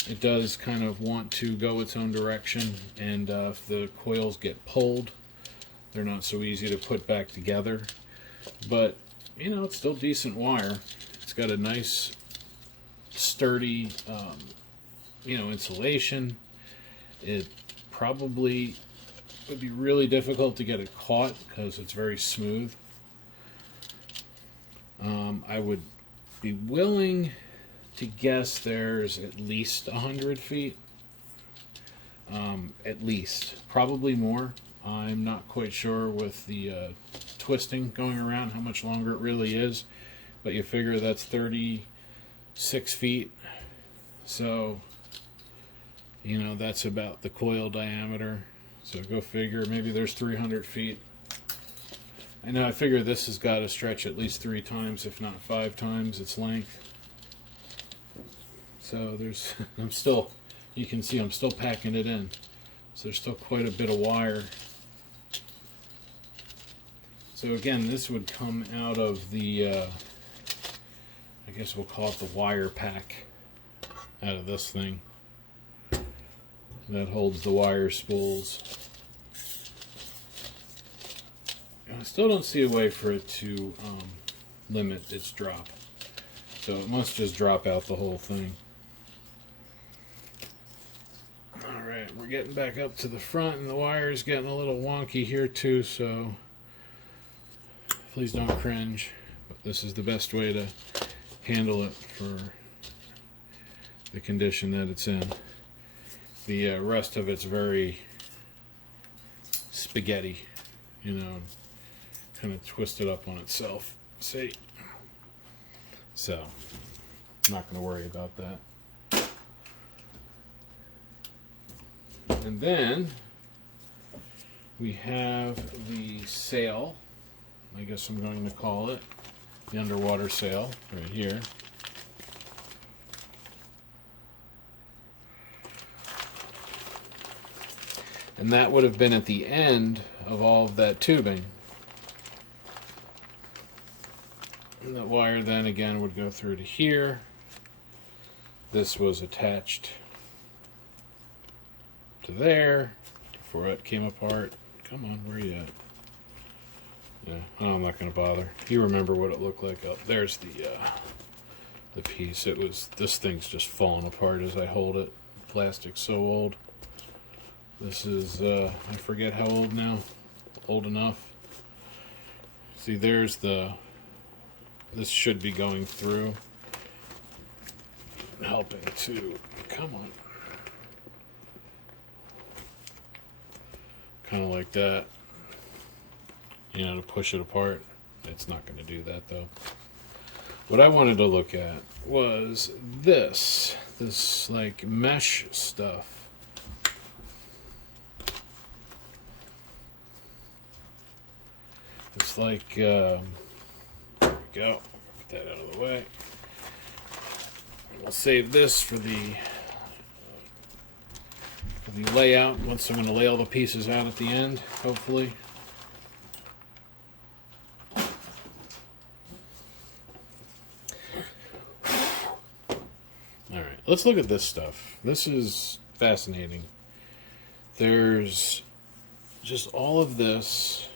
It does kind of want to go its own direction, and if the coils get pulled, they're not so easy to put back together. But, you know, it's still decent wire. It's got a nice, sturdy, you know, insulation. It probably would be really difficult to get it caught because it's very smooth. I would be willing to guess there's at least 100 feet. At least. Probably more. I'm not quite sure with the twisting going around how much longer it really is. But you figure that's 36 feet. So, you know, that's about the coil diameter. So go figure, maybe there's 300 feet. I know, I figure this has got to stretch at least 3 times, if not 5 times its length. So there's, I'm still, you can see I'm still packing it in. So there's still quite a bit of wire. So again, this would come out of the, I guess we'll call it the wire pack out of this thing. That holds the wire spools. I still don't see a way for it to limit its drop. So it must just drop out the whole thing. Alright, we're getting back up to the front, and the wire is getting a little wonky here too, so please don't cringe. But this is the best way to handle it for the condition that it's in. The rest of it's very spaghetti, you know, kind of twisted up on itself. See? So, I'm not going to worry about that. And then we have the sail, I guess I'm going to call it, the underwater sail, right here. And that would have been at the end of all of that tubing. And the wire then again would go through to here. This was attached to there before it came apart. Come on, where are you at? Yeah, oh, I'm not going to bother. You remember what it looked like. Oh, there's the piece. It was, this thing's just falling apart as I hold it. The plastic's so old. This is, I forget how old now. Old enough. See, there's the, this should be going through. Helping to, come on. Kind of like that. You know, to push it apart. It's not going to do that though. What I wanted to look at was this like mesh stuff. It's like, there we go. Put that out of the way. We'll save this for the layout. Once I'm going to lay all the pieces out at the end, hopefully. Alright, let's look at this stuff. This is fascinating. There's just all of this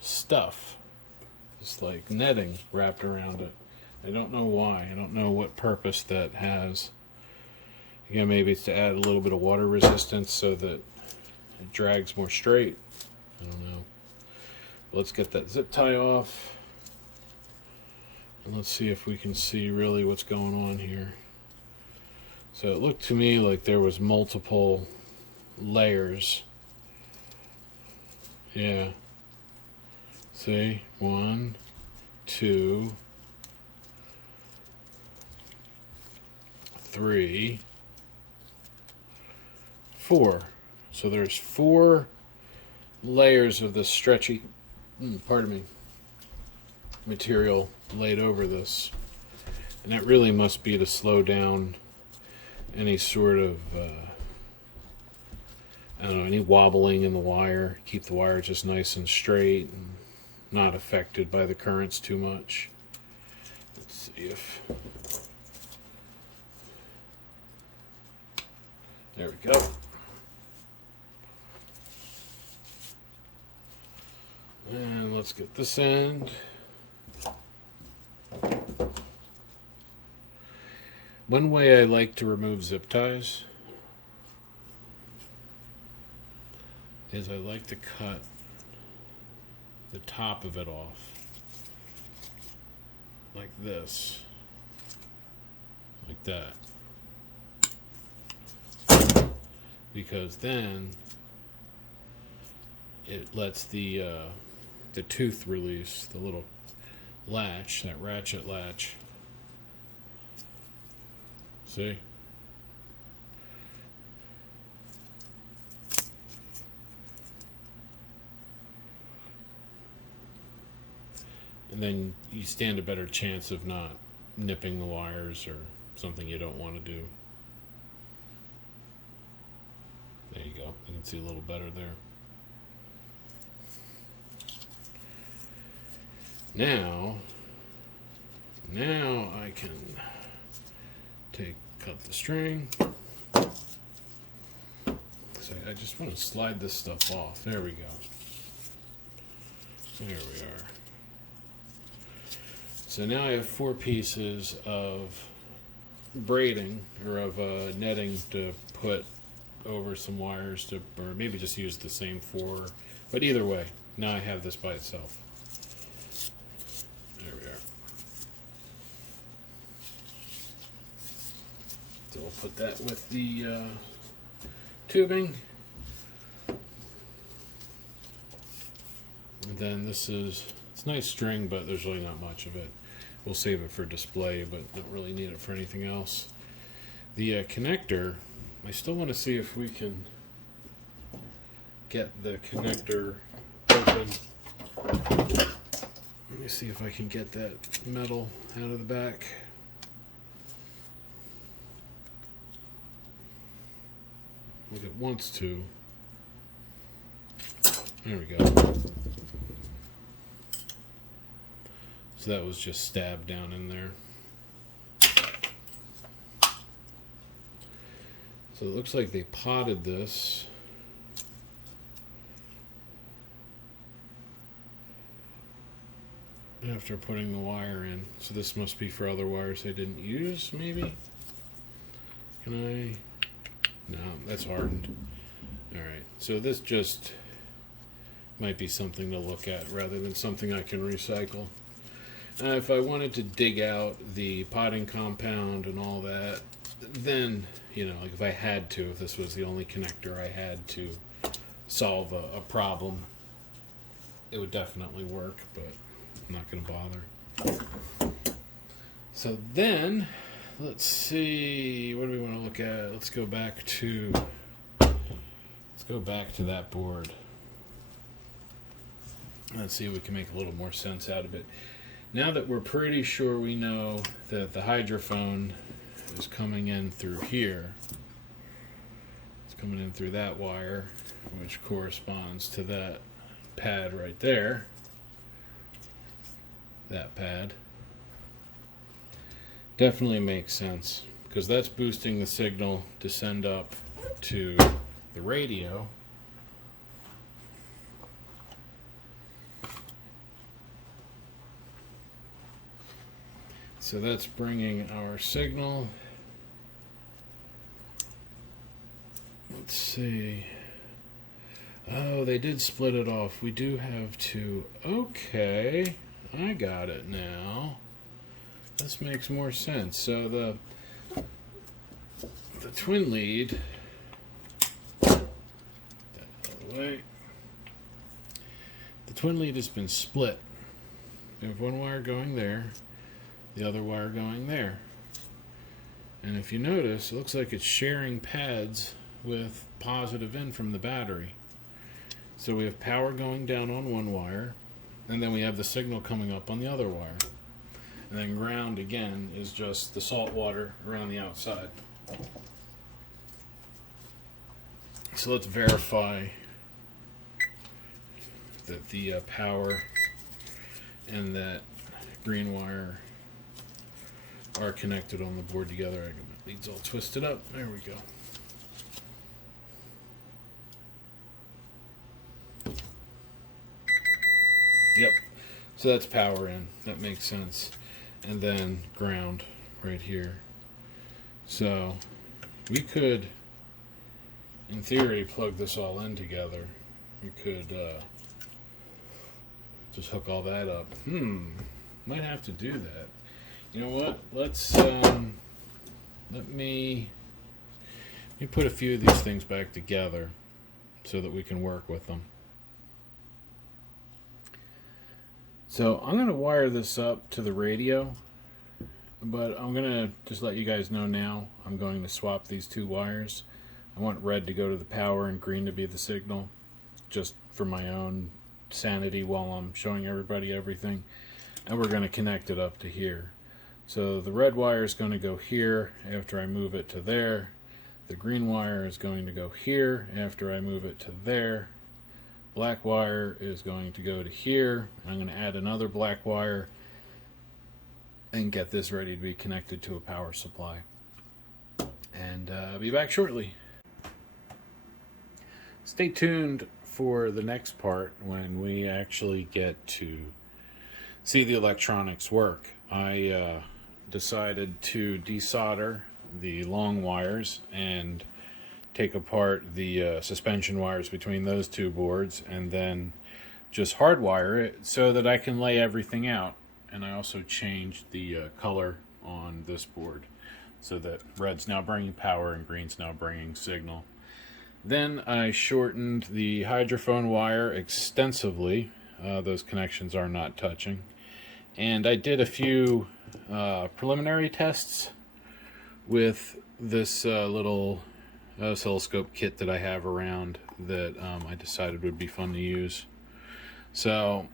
stuff. It's like netting wrapped around it. I don't know why. I don't know what purpose that has. Again, maybe it's to add a little bit of water resistance so that it drags more straight. I don't know. Let's get that zip tie off. And let's see if we can see really what's going on here. So it looked to me like there was multiple layers. Yeah. See? 1, 2, 3, 4. So there's 4 layers of this stretchy, pardon me, material laid over this. And that really must be to slow down any sort of I don't know, any wobbling in the wire. Keep the wire just nice and straight and not affected by the currents too much. Let's see if... There we go. And let's get this end. One way I like to remove zip ties is I like to cut the top of it off like this, like that, because then it lets the tooth release, the little latch, that ratchet latch. See? And then you stand a better chance of not nipping the wires or something you don't want to do. There you go. You can see a little better there. Now I can cut the string. So I just want to slide this stuff off. There we go. There we are. So now I have 4 pieces of braiding, or of netting to put over some wires to, or maybe just use the same 4. But either way, now I have this by itself. There we are. So we'll put that with the tubing. And then this is, it's nice string, but there's really not much of it. We'll save it for display, but don't really need it for anything else. The connector, I still want to see if we can get the connector open. Let me see if I can get that metal out of the back. If it wants to. There we go. So that was just stabbed down in there. So it looks like they potted this. After putting the wire in. So this must be for other wires they didn't use, maybe? Can I? No, that's hardened. Alright, so this just might be something to look at rather than something I can recycle. If I wanted to dig out the potting compound and all that, then, you know, like if I had to, if this was the only connector I had to solve a problem, it would definitely work, but I'm not going to bother. So then, let's see, what do we want to look at? Let's go back to that board. Let's see if we can make a little more sense out of it. Now that we're pretty sure we know that the hydrophone is coming in through here, it's coming in through that wire, which corresponds to that pad right there, that pad. Definitely makes sense, because that's boosting the signal to send up to the radio. So that's bringing our signal. Let's see. Oh, they did split it off. We do have to. Okay, I got it now. This makes more sense. So the twin lead. That out of the way. The twin lead has been split. We have one wire going there, the other wire going there. And if you notice, it looks like it's sharing pads with positive in from the battery. So we have power going down on one wire, and then we have the signal coming up on the other wire. And then ground, again, is just the salt water around the outside. so let's verify that the power and that green wire are connected on the board together. I got my leads all twisted up. There we go. Yep. So that's power in. That makes sense. And then ground right here. So we could, in theory, plug this all in together. We could just hook all that up. Might have to do that. You know what? Let's let me put a few of these things back together so that we can work with them. So I'm going to wire this up to the radio, but I'm going to just let you guys know now I'm going to swap these two wires. I want red to go to the power and green to be the signal, just for my own sanity while I'm showing everybody everything. And we're going to connect it up to here. So the red wire is going to go here after I move it to there. The green wire is going to go here after I move it to there. Black wire is going to go to here. I'm going to add another black wire and get this ready to be connected to a power supply. And I'll be back shortly. Stay tuned for the next part when we actually get to see the electronics work. I decided to desolder the long wires and take apart the suspension wires between those two boards and then just hardwire it so that I can lay everything out. And I also changed the color on this board so that red's now bringing power and green's now bringing signal. Then I shortened the hydrophone wire extensively. Those connections are not touching. And I did a few preliminary tests with this little oscilloscope kit that I have around that I decided would be fun to use. So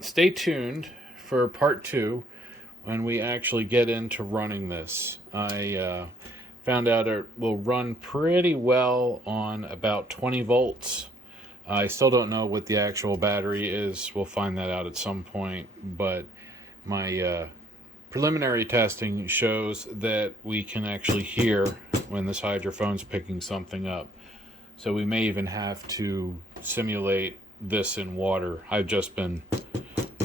stay tuned for part 2 when we actually get into running this. I found out it will run pretty well on about 20 volts. I still don't know what the actual battery is. We'll find that out at some point, but my preliminary testing shows that we can actually hear when this hydrophone's picking something up. So we may even have to simulate this in water. I've just been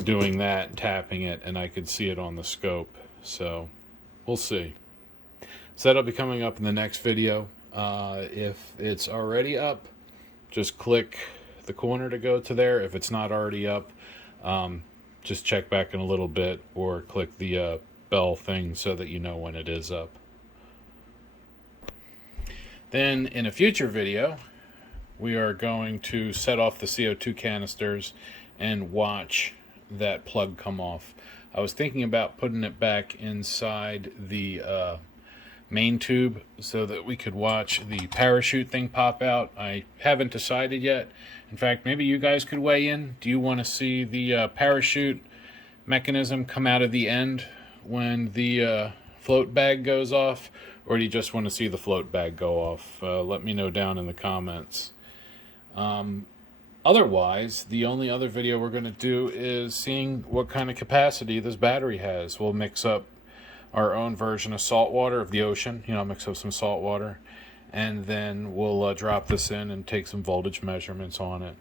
doing that, tapping it, and I could see it on the scope. So we'll see. So that'll be coming up in the next video. If it's already up, just click the corner to go to there. If it's not already up, just check back in a little bit or click the bell thing so that you know when it is up. Then in a future video, we are going to set off the CO2 canisters and watch that plug come off. I was thinking about putting it back inside the main tube so that we could watch the parachute thing pop out. I haven't decided yet. In fact, maybe you guys could weigh in. Do you want to see the parachute mechanism come out of the end when the float bag goes off, or do you just want to see the float bag go off? Let me know down in the comments. Otherwise, the only other video we're going to do is seeing what kind of capacity this battery has. We'll mix up our own version of salt water of the ocean, mix up some salt water, and then we'll drop this in and take some voltage measurements on it.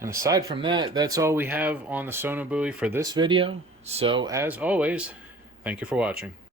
And aside from that, that's all we have on the Sonobuoy for this video. So as always, thank you for watching.